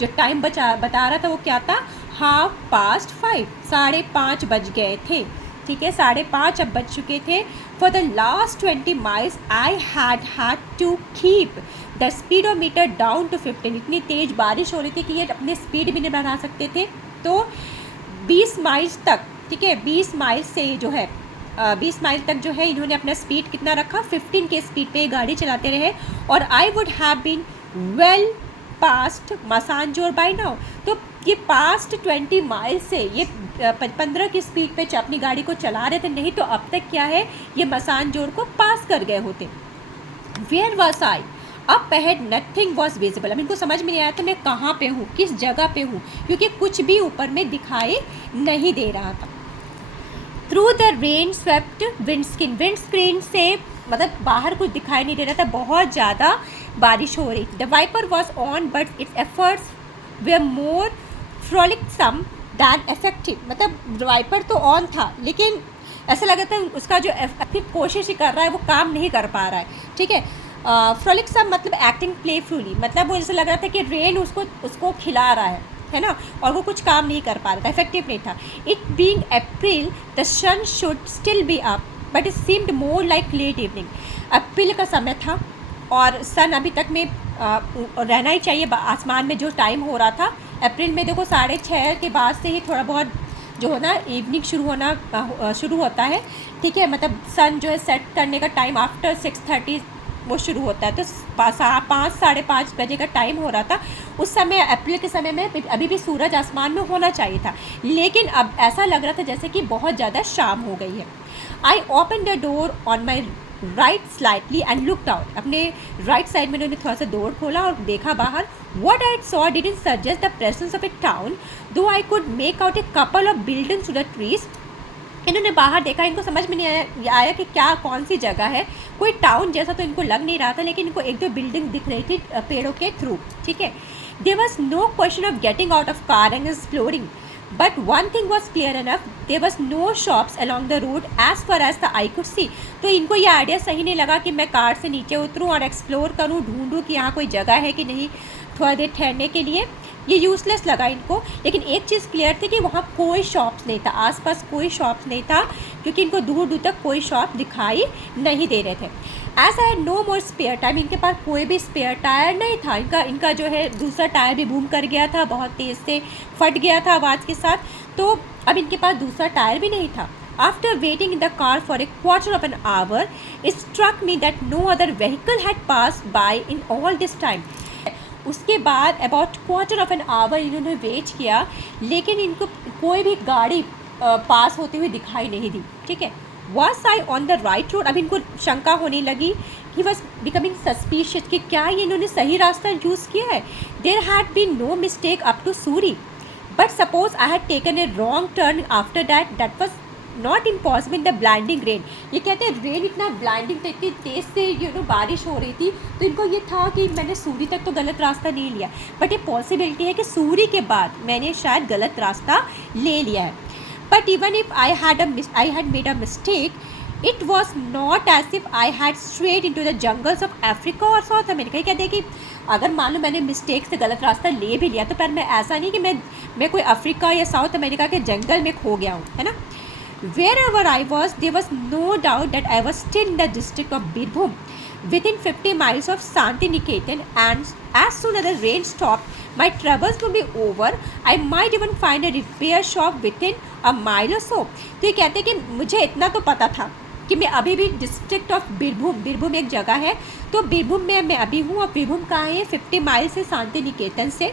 जो टाइम बता रहा था वो क्या था, 5:30, 5:30 बज गए थे, ठीक है, 5:30 अब बज चुके थे। For the last 20 miles I had to keep the speedometer down to 15। इतनी तेज़ बारिश हो रही थी कि ये अपने स्पीड भी नहीं बढ़ा सकते थे। तो 20 माइल्स तक, ठीक है, 20 माइल से जो है 20 माइल तक जो है इन्होंने अपना स्पीड कितना रखा, 15 के स्पीड पे गाड़ी चलाते रहे। और I would have been well past Massanjore by now. तो ये पास्ट 20 माइल से ये 15 की स्पीड पे अपनी गाड़ी को चला रहे थे, नहीं तो अब तक क्या है ये मसानजोर को पास कर गए होते। वेयर वॉज आई, अब अहेड नथिंग वॉज विजिबल। अब इनको समझ में नहीं आया था मैं कहाँ पे हूँ, किस जगह पे हूँ, क्योंकि कुछ भी ऊपर में दिखाई नहीं दे रहा था। Through the rain swept windscreen, windscreen से मतलब बाहर कुछ दिखाई नहीं दे रहा था, बहुत ज़्यादा बारिश हो रही। The wiper was on but its efforts were more frolicsome than effective. मतलब वाइपर तो ऑन था लेकिन ऐसा लग रहा था उसका जो कोशिश ही कर रहा है वो काम नहीं कर पा रहा है, ठीक है। फ्रॉलिक्सम मतलब एक्टिंग प्लेफुली, मतलब वो जैसे लग रहा था कि रेन उसको खिला रहा है ना, और वो कुछ काम नहीं कर पा रहा था, इफेक्टिव नहीं था। It being April the sun should still be up but it seemed more like late evening. अप्रैल का समय था और सन अभी तक में रहना ही चाहिए आसमान में जो टाइम हो रहा था। अप्रैल में देखो 6:30 के बाद से ही थोड़ा बहुत जो है ना इवनिंग शुरू होता है, ठीक है। मतलब सन जो है सेट करने का टाइम आफ्टर 6:30 वो शुरू होता है। तो 5 साढ़े 5 बजे का टाइम हो रहा था उस समय, अप्रैल के समय में अभी भी सूरज आसमान में होना चाहिए था, लेकिन अब ऐसा लग रहा था जैसे कि बहुत ज़्यादा शाम हो गई है। I open the door on my right slightly and looked out. अपने राइट साइड में उन्होंने थोड़ा सा डोर खोला और देखा बाहर। What I saw didn't suggest the presence of a town, though I could make out a couple of buildings through the trees. इन्होंने बाहर देखा, इनको समझ में नहीं आया कि क्या कौन सी जगह है, कोई टाउन जैसा तो इनको लग नहीं रहा था, लेकिन इनको 1-2 बिल्डिंग दिख रही थी पेड़ों के थ्रू, ठीक है। There was no question of getting out of car and exploring. But one thing was clear enough, there was no shops along the road as far as the eye could see. तो इनको ये idea सही नहीं लगा कि मैं car से नीचे उतरूँ और एक्सप्लोर करूँ, ढूंढूँ कि यहाँ कोई जगह है कि नहीं थोड़ा देर ठहरने के लिए। ये यूज़लेस लगा इनको। लेकिन एक चीज़ क्लियर थी कि वहाँ कोई शॉप्स नहीं था, आसपास कोई शॉप्स नहीं था, क्योंकि इनको दूर दूर तक कोई शॉप दिखाई नहीं दे रहे थे। ऐसा है नो मोर स्पेयर टाइम, इनके पास कोई भी स्पेयर टायर नहीं था। इनका जो है दूसरा टायर भी बूम कर गया था, बहुत तेज़ से फट गया था आवाज़ के साथ, तो अब इनके पास दूसरा टायर भी नहीं था। After waiting in the car for a quarter of an hour, it struck me that no other vehicle had passed by in all this time. उसके बाद about quarter of an hour इन्होंने wait किया, लेकिन इनको कोई भी गाड़ी पास होती हुई दिखाई नहीं दी, ठीक है। Was I on the right road? अब इनको शंका होने लगी कि was becoming suspicious कि क्या ये इन्होंने सही रास्ता यूज़ किया है। There had been no mistake up to Suri, but suppose I had taken a wrong turn after that, that was not impossible in the blinding rain. ये कहते हैं रेन इतना ब्लाइंडिंग था, इतनी तेज़ से बारिश हो रही थी, तो इनको ये था कि मैंने सूरी तक तो गलत रास्ता नहीं लिया, बट ये पॉसिबिलिटी है कि सूरी के बाद मैंने शायद गलत रास्ता ले लिया है। But even if I had made a mistake, it was not as if I had strayed into the jungles of Africa और साउथ अमेरिका। ये कहते हैं कि अगर मान लो मैंने मिस्टेक से गलत रास्ता ले भी लिया, तो पर मैं ऐसा नहीं कि मैं कोई अफ्रीका या साउथ अमेरिका के जंगल में खो गया हूँ, है ना। Wherever I was, there was no doubt that I was still in the district of Birbhum, within 50 miles of Santiniketan, and as soon as the rain stopped, my troubles would be over. I might even find a repair shop within a mile or so. तो ये कहते हैं कि मुझे इतना तो पता था कि मैं अभी भी डिस्ट्रिक्ट ऑफ बिरभूम एक जगह है, तो बिरभूम में मैं अभी हूँ, और बिरभूम कहाँ है, 50 माइल से शांतिनिकेतन से,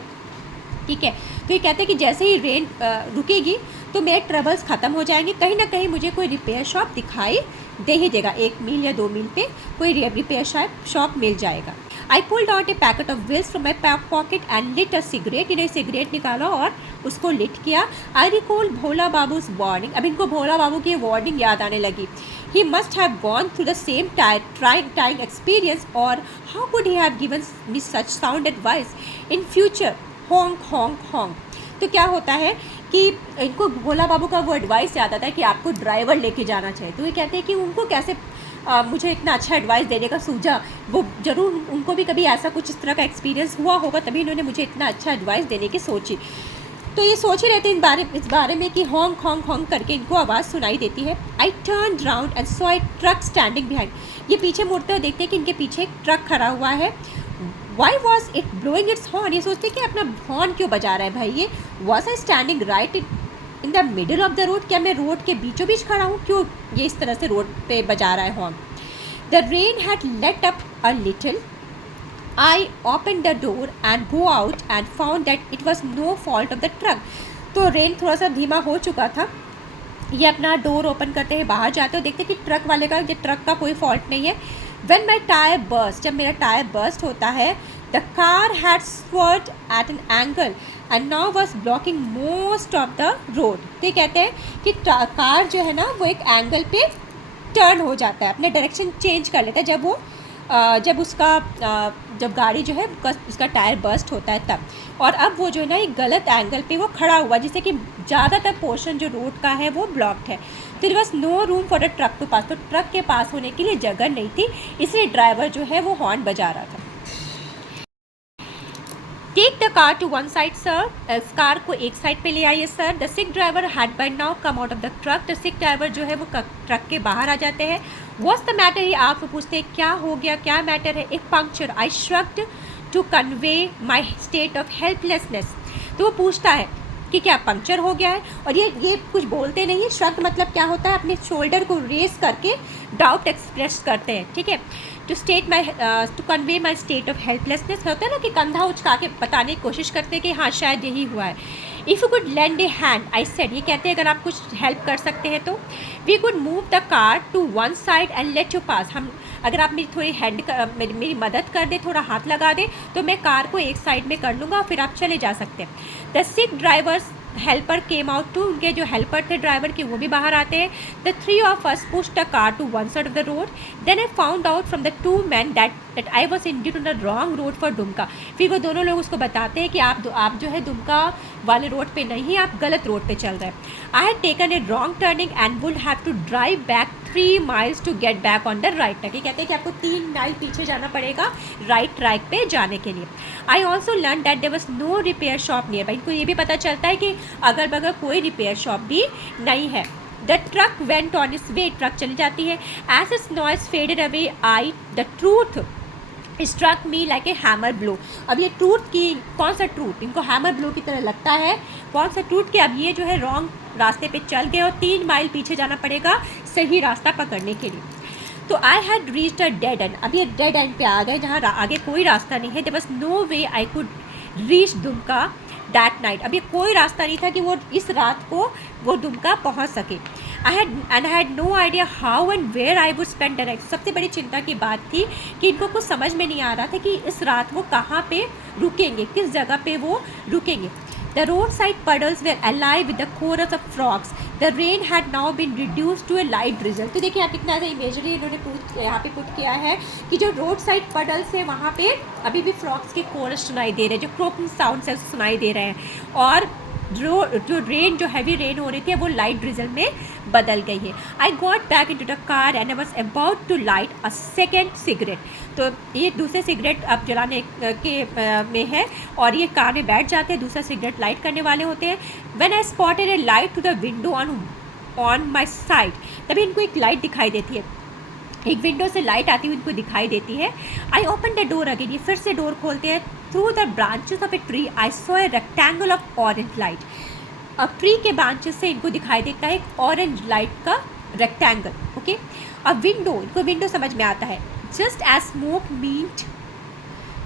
ठीक है। तो ये कहते हैं कि जैसे ही रेन रुकेगी तो मेरे ट्रबल्स ख़त्म हो जाएंगे, कहीं ना कहीं मुझे कोई रिपेयर शॉप दिखाई दे ही देगा, 1 मील या 2 मील पे कोई रिपेयर शॉप मिल जाएगा। I pulled out a packet of Wills from my pocket and lit a cigarette. इन्हें सिगरेट निकाला और उसको लिट किया। I recall Bhola babu's warning. अब इनको भोला बाबू की वार्निंग याद आने लगी। He must have gone through the same time experience, और how could he have given me such sound advice in future. होंग होंग होंग। तो क्या होता है कि इनको भोला बाबू का वो एडवाइस याद आता है कि आपको ड्राइवर लेके जाना चाहिए। तो ये कहते हैं कि उनको कैसे मुझे इतना अच्छा एडवाइस देने का सूझा, वो ज़रूर उनको भी कभी ऐसा कुछ इस तरह का एक्सपीरियंस हुआ होगा, तभी उन्होंने मुझे इतना अच्छा एडवाइस देने की सोची। तो ये सोच ही रहते इस बारे में कि होंग होंग होंग करके इनको आवाज़ सुनाई देती है। I turn round and saw a truck standing behind. ये पीछे मुड़ते हुए देखते हैं कि इनके पीछे एक ट्रक खड़ा हुआ है। Why was it blowing it's horn, ये सोचते कि अपना हॉर्न क्यों बजा रहा है भाई ये। Was I standing right in the middle of the road, क्या मैं रोड के बीचों बीच खड़ा हूँ, क्यों ये इस तरह से रोड पे बजा रहा है horn. The rain had let up a little, I open the door and go out and found that it was no fault of the truck. तो रेन थोड़ा सा धीमा हो चुका था, ये अपना डोर ओपन करते हैं, बाहर जाते हो, देखते कि ट्रक वाले का, ये ट्रक का कोई फॉल्ट नहीं है। व्हेन माई टायर बर्स्ट, जब मेरा टायर बर्स्ट होता है, the car had swerved at an angle and now was blocking most of the road. तो ये कहते हैं कि कार जो है ना वो एक एंगल पे टर्न हो जाता है, अपने डायरेक्शन चेंज कर लेता है जब वो जब उसका जब गाड़ी जो है उसका टायर बर्स्ट होता है तब। और अब वो जो है ना एक गलत एंगल पे वो खड़ा हुआ, जिससे कि ज़्यादातर पोर्शन जो रोड का है वो ब्लॉक्ड है। तो it was no room for the truck to pass, तो ट्रक के पास होने के लिए जगह नहीं थी, इसलिए ड्राइवर जो है वो हॉर्न बजा रहा था। Take the car to one side sir, इस कार को एक साइड पे ले आइए sir. The sick driver had by now come out of the truck, the sick driver जो है वो ट्रक के बाहर आ जाते हैं। व्हाट्स द मैटर, ये आपको पूछते हैं क्या हो गया, क्या मैटर है। एक puncture, I shrugged to convey my state of helplessness. तो वो पूछता है कि क्या पंक्चर हो गया है, और ये कुछ बोलते नहीं है। श्रग्ड मतलब क्या होता है, अपने शोल्डर को रेस करके डाउट एक्सप्रेस करते हैं, ठीक है। To convey my state of helplessness होता है ना कि कंधा उचका के बताने की कोशिश करते हैं कि हाँ शायद यही हुआ है। If you could lend a hand, I said, ये कहते हैं अगर आप कुछ हेल्प कर सकते हैं तो। We could move the car to one side and let you pass, हम अगर आप मेरी थोड़ी मेरी मदद कर दे, थोड़ा हाथ लगा दे, तो मैं कार को एक साइड में कर लूँगा, फिर आप चले जा सकते हैं। The sick driver's helper came out too, उनके जो हेल्पर थे ड्राइवर के वो भी बाहर आते हैं। The three of us push the car to one side of the road, then I found out from the two man that I was indeed on the wrong road for Dumka. फिर वो दोनों लोग उसको बताते हैं कि आप जो है दुमका वाले रोड पे नहीं, आप गलत रोड पे चल रहे हैं। I had taken a wrong turning and would have to drive back 3 miles to get back on the right track. ये कहते हैं कि आपको 3 माइल पीछे जाना पड़ेगा राइट ट्रैक पे जाने के लिए। I also learn that there was no repair shop nearby, इनको ये भी पता चलता है कि अगल बगल कोई रिपेयर शॉप भी नहीं है। The truck went on its way, truck चली जाती है। As its noise faded away I the truth struck me like a hammer blow. अब ये ट्रूथ की, कौन सा ट्रूथ इनको हैमर ब्लो की तरह लगता है, कौन सा ट्रूथ कि अब ये जो है रॉन्ग रास्ते पे चल गए और 3 माइल पीछे जाना पड़ेगा सही रास्ता पकड़ने के लिए। तो I had reached a dead and, अब ये डेड एंड पे आ गए जहाँ आगे कोई रास्ता नहीं है। There was no way I could reach Dumka that night, अब ये कोई रास्ता नहीं था कि वो इस रात को वो दुमका पहुँच सके। I had no idea how and where I would spend the night. सबसे बड़ी चिंता की बात थी कि इनको कुछ समझ में नहीं आ रहा था कि इस रात वो कहाँ पे रुकेंगे, किस जगह पे वो रुकेंगे। The roadside puddles were alive with the chorus of frogs. The rain had now been reduced to a light drizzle. तो देखिए यहाँ कितना सा इमेजरी इन्होंने यहाँ पे पुट किया है कि जो रोड साइड पडल्स है वहाँ पे अभी भी फ्रॉग्स के कोरस सुनाई दे रहे हैं, जो क्रोकिंग साउंड है सुनाई दे रहे हैं, और जो रेन, जो हैवी रेन हो रही थी वो लाइट ड्रिजल में बदल गई है। I got back into the car and I was about to light a second cigarette. तो ये दूसरे सिगरेट अब जलाने के में है और ये कार में बैठ जाते हैं, दूसरा सिगरेट लाइट करने वाले होते हैं। When I spotted a light to the window on my side, तभी इनको एक लाइट दिखाई देती है, एक विंडो से लाइट आती हुई इनको दिखाई देती है। I open the door again, ये फिर से डोर खोलते हैं। Through the branches of a tree I saw a rectangle of orange light. अब ट्री के ब्रांचेस से इनको दिखाई देता है एक ऑरेंज लाइट का रेक्टेंगल, ओके। अब विंडो, इनको विंडो समझ में आता है। Just as smoke meet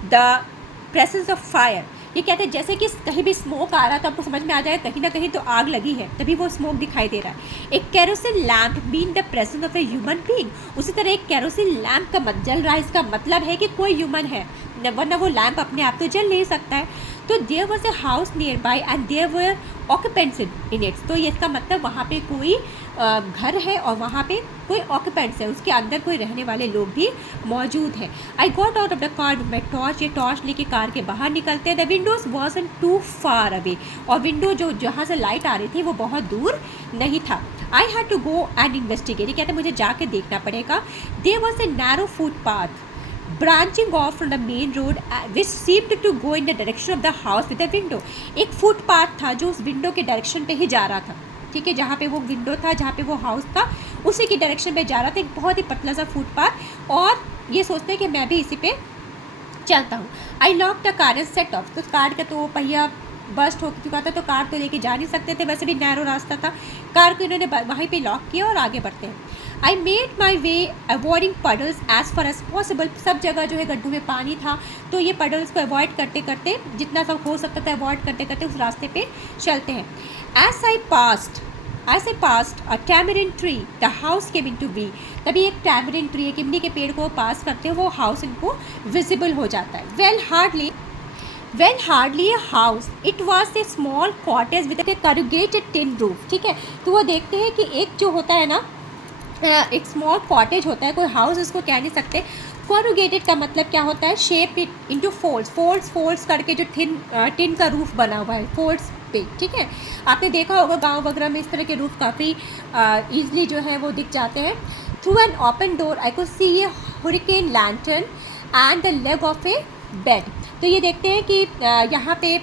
the presence of fire, ये कहते हैं जैसे कि कहीं भी स्मोक आ रहा है तो आपको समझ में आ जाए कहीं ना कहीं तो आग लगी है, तभी वो स्मोक दिखाई दे रहा है। एक kerosene lamp mean the presence of a human being, उसी तरह एक कैरोसिन लैम्प का जल रहा है, इसका मतलब है कि कोई ह्यूमन है, वरना वो लैम्प अपने आप तो जल नहीं सकता है। तो there was a house nearby and there were occupants in its, तो ये इसका मतलब वहाँ पे कोई घर है और वहाँ पे कोई ऑक्यूपेंट्स है, उसके अंदर कोई रहने वाले लोग भी मौजूद हैं। I got out of the car with my torch, ये टॉर्च लेके कार के बाहर निकलते हैं। The windows wasn't too far away, और विंडो जो जहाँ से लाइट आ रही थी वो बहुत दूर नहीं था। I had to go and investigate, ये कहते मुझे जाके देखना पड़ेगा। There was a narrow footpath branching off from the main road which seemed to go in the direction of the house with a window, एक फुटपाथ था जो उस विंडो के डायरेक्शन पे ही जा रहा था, ठीक है, जहाँ पे वो विंडो था, जहाँ पे वो हाउस था, उसी की डायरेक्शन पे जा रहा था, एक बहुत ही पतला सा फुटपाथ। और ये सोचते हैं कि मैं भी इसी पे चलता हूँ। I lock the car and set off. तो कार का तो पहिया बस्ट हो चुका था, तो कार तो लेके जा नहीं सकते थे, वैसे भी नैरो रास्ता था। कार को इन्होंने वहीं पे लॉक किया और आगे बढ़ते हैं। I made my way avoiding puddles as far as possible. सब जगह जो है गड्ढों में पानी था, तो ये पडल्स को अवॉइड करते करते, जितना सब हो सकता था अवॉइड करते करते उस रास्ते पे चलते हैं। As I passed a tamarind tree, the house came into view. तभी एक tamarind tree, एक इमली के पेड़ को पास करते हैं, वो हाउस इनको विजिबल हो जाता है। Well, hardly a house. It was a small cottage with a corrugated tin roof. ठीक है, तो वो देखते हैं कि एक जो होता है ना, एक स्मॉल कॉटेज होता है, कोई हाउस उसको कह नहीं सकते। कोरुगेटेड का मतलब क्या होता है, शेप इट इनटू फोल्ड्स करके जो टिन का रूफ बना हुआ है फोल्ड्स पे। ठीक है, आपने देखा होगा गांव वगैरह में इस तरह के रूफ काफ़ी ईजिली जो है वो दिख जाते हैं। Through an open door I could see A hurricane lantern and the leg of A bed. तो ये देखते हैं कि यहाँ पे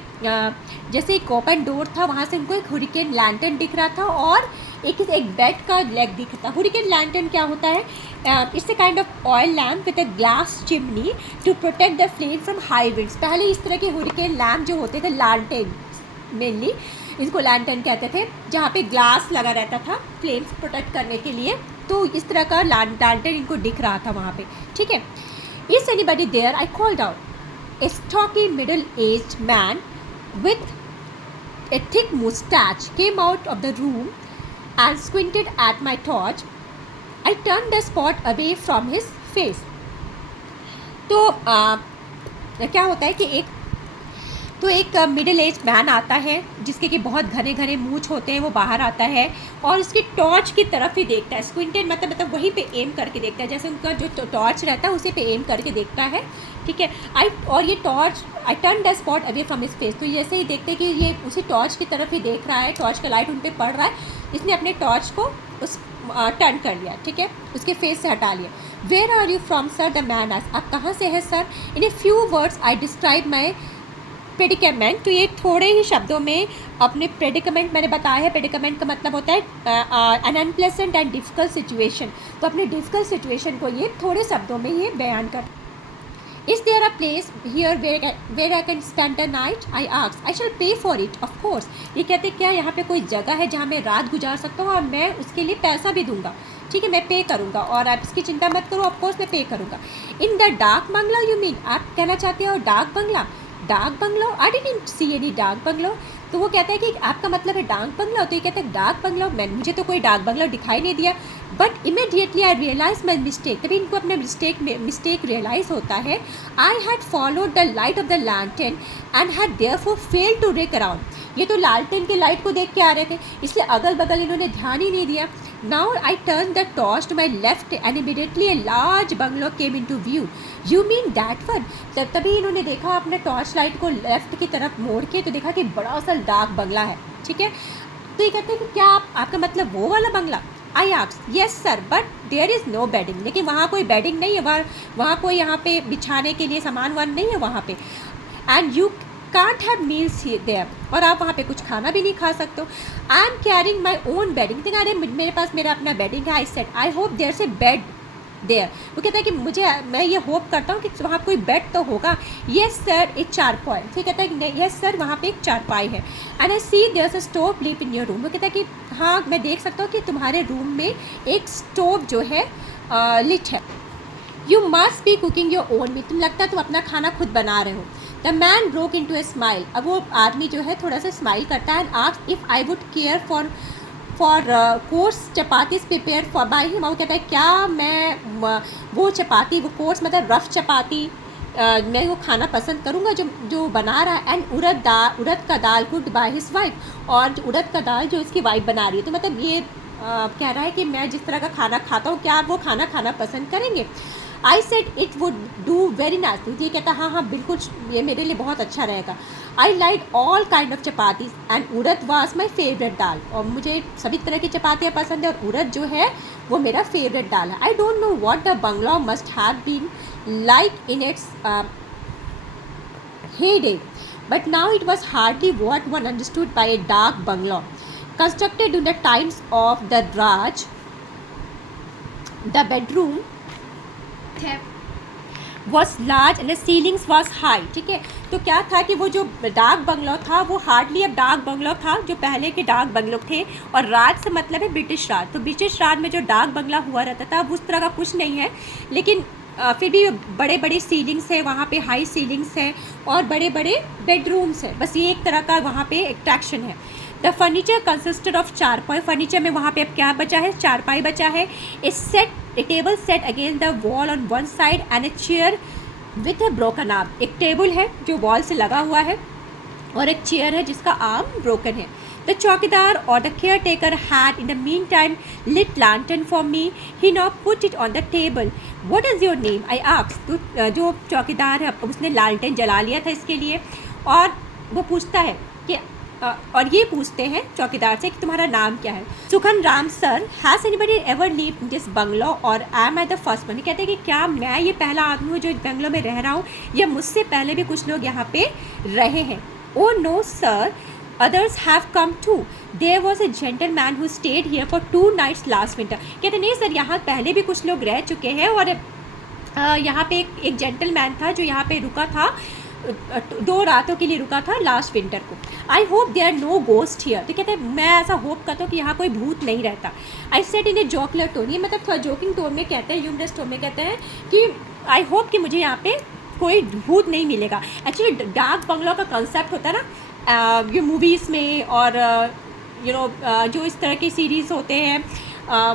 जैसे एक ओपन डोर था, वहाँ से उनको एक हुरिकेन लैंटर्न दिख रहा था और एक बेड का लेग दिख रहा था। हुरिकेन लैंटर्न क्या होता है, it's a kind of oil lamp with a glass chimney to protect the flame from high winds. पहले इस तरह के हुरिकेन लैम्प जो होते थे, लैंटर्न मेनली इसको लैंटर्न कहते थे, जहाँ पे ग्लास लगा रहता था फ्लेम्स प्रोटेक्ट करने के लिए। तो इस तरह का लैंटर्न इनको दिख रहा था वहाँ पे। ठीक है, is anybody there I called out. A stocky middle-aged man with a thick mustache came out of the room and squinted at my torch. I turned the spot away from his face. तो क्या होता है कि एक middle age man आता है जिसके कि बहुत घने घने मूंछ होते हैं, वो बाहर आता है और उसकी टॉर्च की तरफ ही देखता है। स्क्विंटेड मतलब वहीं पे एम करके देखता है, जैसे उनका जो टॉर्च रहता है उसी पे एम करके देखता है। ठीक है, ये torch I turn the spot away from his face. तो जैसे ही देखते हैं कि ये उसी टॉर्च की तरफ ही देख रहा है, टॉर्च का लाइट उन पर पड़ रहा है, इसने अपने टॉर्च को उस टर्न कर लिया। ठीक है, उसके फेस से हटा लिया। Where are you from sir, the man asked. आप कहाँ से हैं sir? In a few words I describe my predicament. तो ये थोड़े ही शब्दों में अपने प्रेडिकमेंट मैंने बताया है। प्रेडिकमेंट का मतलब होता है N unpleasant and difficult situation. तो अपने डिफ़िकल्ट सिचुएशन को ये थोड़े शब्दों में ये बयान कर। Is there a place here where I can spend the night? I asked. I shall pay for it of course. ये कहते क्या यहाँ पे कोई जगह है जहाँ मैं रात गुजार सकता हूँ और मैं उसके लिए पैसा भी दूंगा। ठीक है, मैं पे करूँगा और आप इसकी चिंता मत करो, ऑफ कोर्स मैं पे करूँगा। In the dark Bangla you mean? आप कहना चाहते हो dark Bangla? Dark bungalow? I didn't see any dark bungalow. तो वो कहता है कि आपका मतलब है डार्क बंगला। तो ये कहते हैं डार्क बंगला, मुझे तो कोई डार्क बंगला दिखाई नहीं दिया। But immediately I realize my mistake. तभी इनको अपना मिस्टेक रियलाइज़ होता है। I had followed the light of the lantern and had therefore failed to look around. ये तो लालटेन के लाइट को देख के आ रहे थे, इसलिए अगल बगल इन्होंने ध्यान ही नहीं दिया। Now I turn the torch to my left and immediately a large bungalow came into view. You mean that one? तभी इन्होंने देखा अपने टॉर्च लाइट को लेफ्ट की तरफ मोड़ के, तो देखा कि बड़ा सा डार्क बंगला है। ठीक है, तो ये कहते हैं कि क्या आपका मतलब वो वाला बंगला? I asked yes sir but there is no bedding. लेकिन वहाँ कोई बेडिंग नहीं है, वहाँ कोई यहाँ पे बिछाने के लिए सामान वान नहीं है वहाँ पे। And you can't have meals there, और आप वहाँ पे कुछ खाना भी नहीं खा सकते हो। I am carrying my own bedding. देखा, अरे मेरे पास मेरा अपना बेडिंग है। I said I hope there's a bed there. वो कहता है कि मैं ये होप करता हूँ कि वहाँ कोई बेड तो होगा। येस सर एक चारपाई। फिर कहता है कि येस सर वहाँ पे एक चारपाई है। And I see there's a stove leap in your room. वो कहता है कि हाँ मैं देख सकता हूँ कि तुम्हारे रूम में एक स्टोव जो है लिट है। You must be cooking your own meal. तुम लगता है तुम अपना खाना खुद बना रहे हो। The man broke into a smile. अब वो आदमी जो है थोड़ा सा स्माइल करता है। And asked if I would care for course chapatis prepare for by him. वो कहता है क्या मैं वो चपाती, वो कोर्स मतलब रफ़ चपाती मैं वो खाना पसंद करूँगा जो बना रहा है। एंड उड़द का दाल कुक्ड बाय हिज वाइफ। और उड़द का दाल जो इसकी वाइफ बना रही है। तो मतलब ये कह रहा है कि मैं जिस तरह का खाना खाता हूँ क्या आप वो खाना पसंद करेंगे? I said it would do very nice. ये कहता हाँ बिल्कुल, ये मेरे लिए बहुत अच्छा रहेगा। I like all kind of chapatis and urad was my favourite dal. और मुझे सभी तरह की चपातियाँ पसंद है और उड़द जो है वो मेरा फेवरेट दाल है। I don't know what the bungalow must have been like in its heyday, but now it was hardly what one understood by a dark bungalow constructed in the times of the Raj. The bedroom was large and the ceilings was high. ठीक है, तो क्या था कि वो जो डाक bungalow था वो हार्डली अब डाक बंगलो था जो पहले के डाक बंगलो थे, और राज से मतलब है ब्रिटिश राज। तो ब्रिटिश राज में जो डाक बंगला हुआ रहता था अब उस तरह का कुछ नहीं है, लेकिन फिर भी बड़े बड़े सीलिंग्स है वहाँ पे, हाई सीलिंग्स है और बड़े बड़े बेडरूम्स है, बस ये एक तरह का वहाँ पे अट्रैक्शन है। द फर्नीचर कंसिस्टेड ऑफ चारपाई, फर्नीचर में वहाँ पे अब क्या बचा है, चारपाई बचा है। A table set against the wall on one side and a chair with a broken arm, एक टेबल है जो वॉल से लगा हुआ है और एक चेयर है जिसका आर्म ब्रोकन है। द चौकीदार और the caretaker had in the meantime lit lantern for me, he now put it on the table. What is your name, I asked. तो जो चौकीदार है उसने लालटेन जला लिया था इसके लिए, और वो पूछता है कि और ये पूछते हैं चौकीदार से कि तुम्हारा नाम क्या है। Sukhan Ram sir, has anybody ever lived in this bungalow or am I the first one. कहते हैं कि क्या मैं ये पहला आदमी हूँ जो इस बंगलो में रह रहा हूँ, या मुझसे पहले भी कुछ लोग यहाँ पे रहे हैं। Oh no sir, others have come too. There was a gentleman who stayed here for 2 nights last winter. कहते नहीं सर, यहाँ पहले भी कुछ लोग रह चुके हैं, और यहाँ पे एक जेंटलमैन था जो यहाँ पे रुका था, 2 रातों के लिए रुका था लास्ट विंटर को। I hope there no ghost here. तो कहते हैं मैं ऐसा होप करता हूँ कि यहाँ कोई भूत नहीं रहता। I said in A जोकलर tone, ये मतलब थोड़ा जोकिंग टोन में कहते हैं, ह्यूमरस टोन में कहते हैं कि आई होप कि मुझे यहाँ पे कोई भूत नहीं मिलेगा। एक्चुअली डार्क बंगलो का कंसेप्ट होता है ना ये मूवीज़ में, और जो इस तरह की सीरीज़ होते हैं,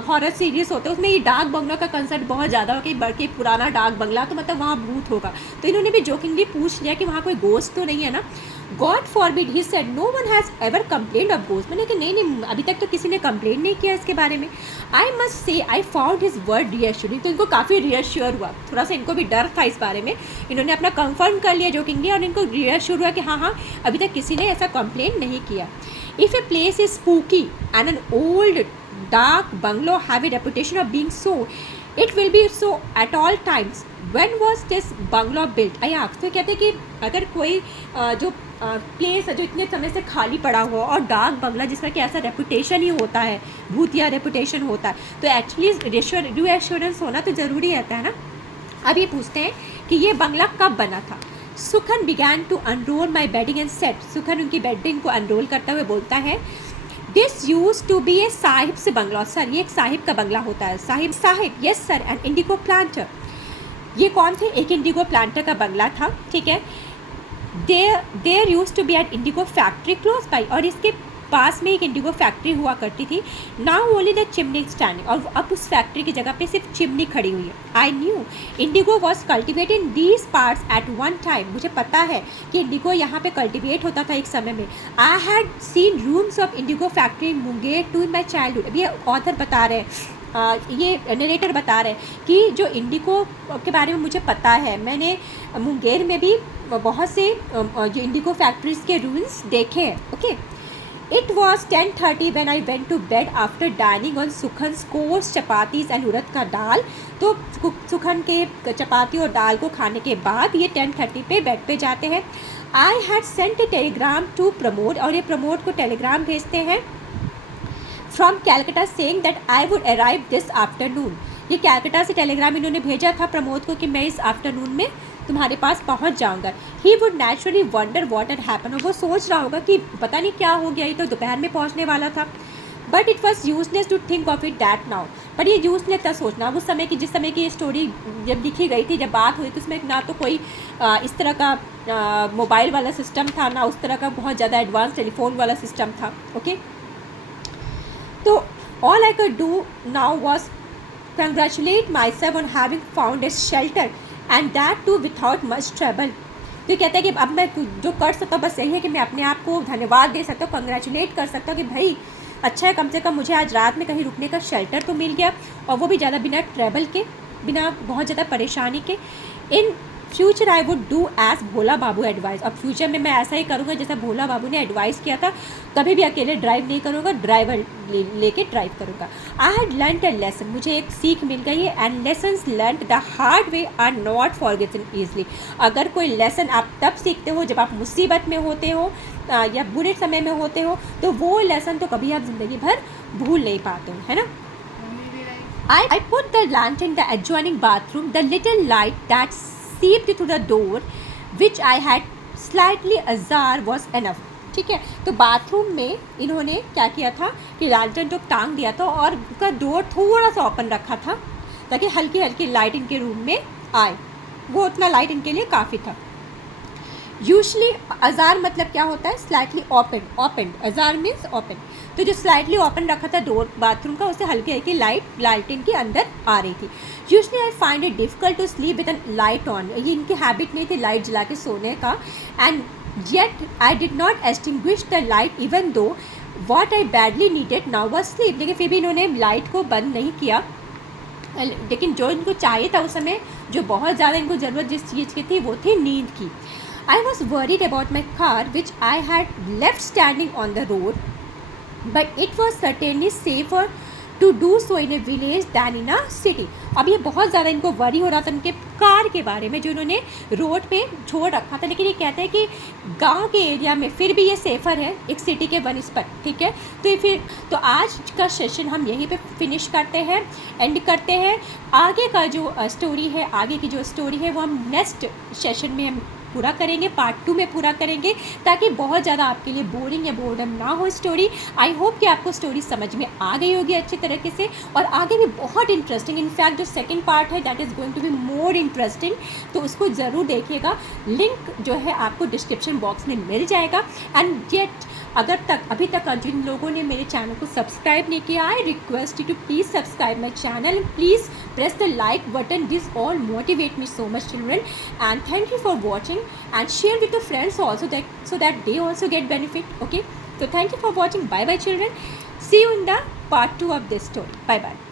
हॉरर सीरीज़ होते हैं, उसमें ये डार्क बंगला का कंसेप्ट बहुत ज़्यादा हो कि बल्कि पुराना डार्क बंगला तो मतलब वहाँ भूत होगा। तो इन्होंने भी जोकिंगली पूछ लिया कि वहाँ कोई गोस्ट तो नहीं है ना। God forbid, he said, no one has ever complained of ghost. मैंने कि नहीं अभी तक तो किसी ने कंप्लेंट नहीं किया इसके बारे में। I must say I found his word reassuring. तो इनको काफ़ी रियश्योर हुआ, थोड़ा सा इनको भी डर था इस बारे में, इन्होंने अपना कंफर्म कर लिया जोकिंगली, और इनको रियश्योर हुआ कि हाँ अभी तक किसी ने ऐसा कंप्लेंट नहीं किया। If a place is spooky and an old dark bungalow have a reputation of being so, it will be so at all times. When was this bungalow built, I asked। तो कहते हैं कि अगर कोई जो place है जो इतने समय से खाली पड़ा हुआ और डार्क बंगला जिसका कि ऐसा रेपुटेशन ही होता है, भूतिया रेपुटेशन होता है, तो एक्चुअली रिएश्योरेंस होना तो ज़रूरी रहता है ना। अब ये पूछते हैं कि ये बंगला कब बना था। सुखन began to unroll my bedding and said, सुखन उनकी बेडिंग को अनरोल करते हुए बोलता है, दिस यूज टू बी ए साहिब से बंगला। सर ये एक साहिब का बंगला होता है। Sahib yes sir, an indigo planter. ये कौन थे, एक इंडिगो प्लांटर का बंगला था। ठीक है, there used to be an indigo factory close by, और इसके पास में एक इंडिगो फैक्ट्री हुआ करती थी। Now only the chimney standing, और अब उस फैक्ट्री की जगह पे सिर्फ चिमनी खड़ी हुई है। I knew indigo was cultivated in these parts at one time, मुझे पता है कि इंडिगो यहाँ पे कल्टिवेट होता था एक समय में। I had seen rooms of indigo factory in Munger too in my childhood. अब ये ऑथर बता रहे हैं, ये नरेटर बता रहे हैं कि जो इंडिगो के बारे में मुझे पता है, मैंने मुंगेर में भी बहुत से जो इंडिगो फैक्ट्रीज़ के रूम्स देखे हैं। Okay, It was 10:30 when I went to bed after dining on Sukhan's coarse chapatis and उड़द का दाल। तो सुखन के चपाती और दाल को खाने के बाद ये 10:30 पे बेड पे जाते हैं। I had sent a telegram to Pramod, और ये प्रमोद को टेलीग्राम भेजते हैं from Calcutta saying that I would arrive this afternoon। ये कैलकाटा से टेलीग्राम इन्होंने भेजा था प्रमोद को कि मैं इस आफ्टरनून में तुम्हारे पास पहुंच जाऊंगा। He would naturally wonder what had happen, और वो सोच रहा होगा कि पता नहीं क्या हो गया, ये तो दोपहर में पहुंचने वाला था। But it was useless to think of it that now, पर ये यूजलेस था सोचना उस समय की, जिस समय की ये स्टोरी जब लिखी गई थी, जब बात हुई तो उसमें ना तो कोई इस तरह का मोबाइल वाला सिस्टम था, ना उस तरह का बहुत ज़्यादा एडवांस टेलीफोन वाला सिस्टम था। ओके, तो all I could do now was congratulate myself on having found a shelter and that too without much trouble. तो कहते हैं कि अब मैं जो कर सकता हूँ बस यही है कि मैं अपने आप को धन्यवाद दे सकता हूँ, कंग्रेचुलेट कर सकता हूँ कि भाई अच्छा है, कम से कम मुझे आज रात में कहीं रुकने का शेल्टर तो मिल गया, और वो भी ज़्यादा बिना ट्रैवल के, बिना बहुत ज़्यादा परेशानी के। In future I would do as Bhola Babu advice, अब फ्यूचर में मैं ऐसा ही करूँगा जैसा भोला बाबू ने एडवाइस किया था, कभी भी अकेले ड्राइव नहीं करूँगा, ड्राइवर लेके ड्राइव करूँगा। I had learned a lesson, मुझे एक सीख मिल गई है, and lessons learned the hard way are not forgotten easily. अगर कोई लेसन आप तब सीखते हो जब आप मुसीबत में होते हो या बुरे समय में होते हो, तो वो लेसन तो कभी आप ज़िंदगी भर भूल नहीं पाते हो, है ना। I put the lantern in the adjoining bathroom, the little light that perceived through the door which I had slightly ajar was enough. ठीक है, तो बाथरूम में इन्होंने क्या किया था कि लालटेन तो टांग दिया था और उसका डोर थोड़ा सा ओपन रखा था ताकि हल्की हल्की लाइट इनके रूम में आए, वो उतना लाइट इनके लिए काफ़ी था. यूजली अजार मतलब क्या होता है, स्लाइटली ओपन, अजार मीन्स ओपन. तो जो स्लाइटली ओपन रखा था डोर बाथरूम का, उससे हल्की हल्की लाइट इनके अंदर आ रही थी. Usually I find it difficult to sleep with an light on. ये इनकी हैबिट नहीं थी लाइट जला के सोने का. And yet I did not extinguish the light even though what I badly needed now was sleep. लेकिन फिर भी इन्होंने लाइट को बंद नहीं किया, लेकिन जो इनको चाहिए था उस समय, जो बहुत ज़्यादा इनको ज़रूरत जिस चीज़ की थी वो थी नींद की. I was worried about my car which I had left standing on the road, but it was certainly safer to do so in a village than in a city. अब ये बहुत ज़्यादा इनको वरी हो रहा था उनके कार के बारे में जो इन्होंने रोड पे छोड़ रखा था, लेकिन ये कहते हैं कि गांव के एरिया में फिर भी ये सेफ़र है एक सिटी के बनस्पत. ठीक है, तो ये फिर तो आज का सेशन हम यहीं पे फिनिश करते हैं, एंड करते हैं. आगे का जो स्टोरी है, आगे की जो स्टोरी है वो हम नेक्स्ट सेशन में हम पूरा करेंगे, पार्ट 2 में पूरा करेंगे, ताकि बहुत ज़्यादा आपके लिए बोरिंग या बोर्डम ना हो स्टोरी. आई होप कि आपको स्टोरी समझ में आ गई होगी अच्छी तरीके से, और आगे भी बहुत इंटरेस्टिंग, इनफैक्ट जो सेकंड पार्ट है that is going to be more interesting, तो उसको ज़रूर देखिएगा. लिंक जो है आपको डिस्क्रिप्शन बॉक्स में मिल जाएगा. एंड येट अभी तक जिन लोगों ने मेरे चैनल को सब्सक्राइब नहीं किया, I request you to please subscribe my channel and please press the like button. This all motivate me so much, children, and thank you for watching, and share with your friends also, so that they also get benefit. Okay, so thank you for watching. Bye bye, children. See you in the part 2 of this story. Bye bye.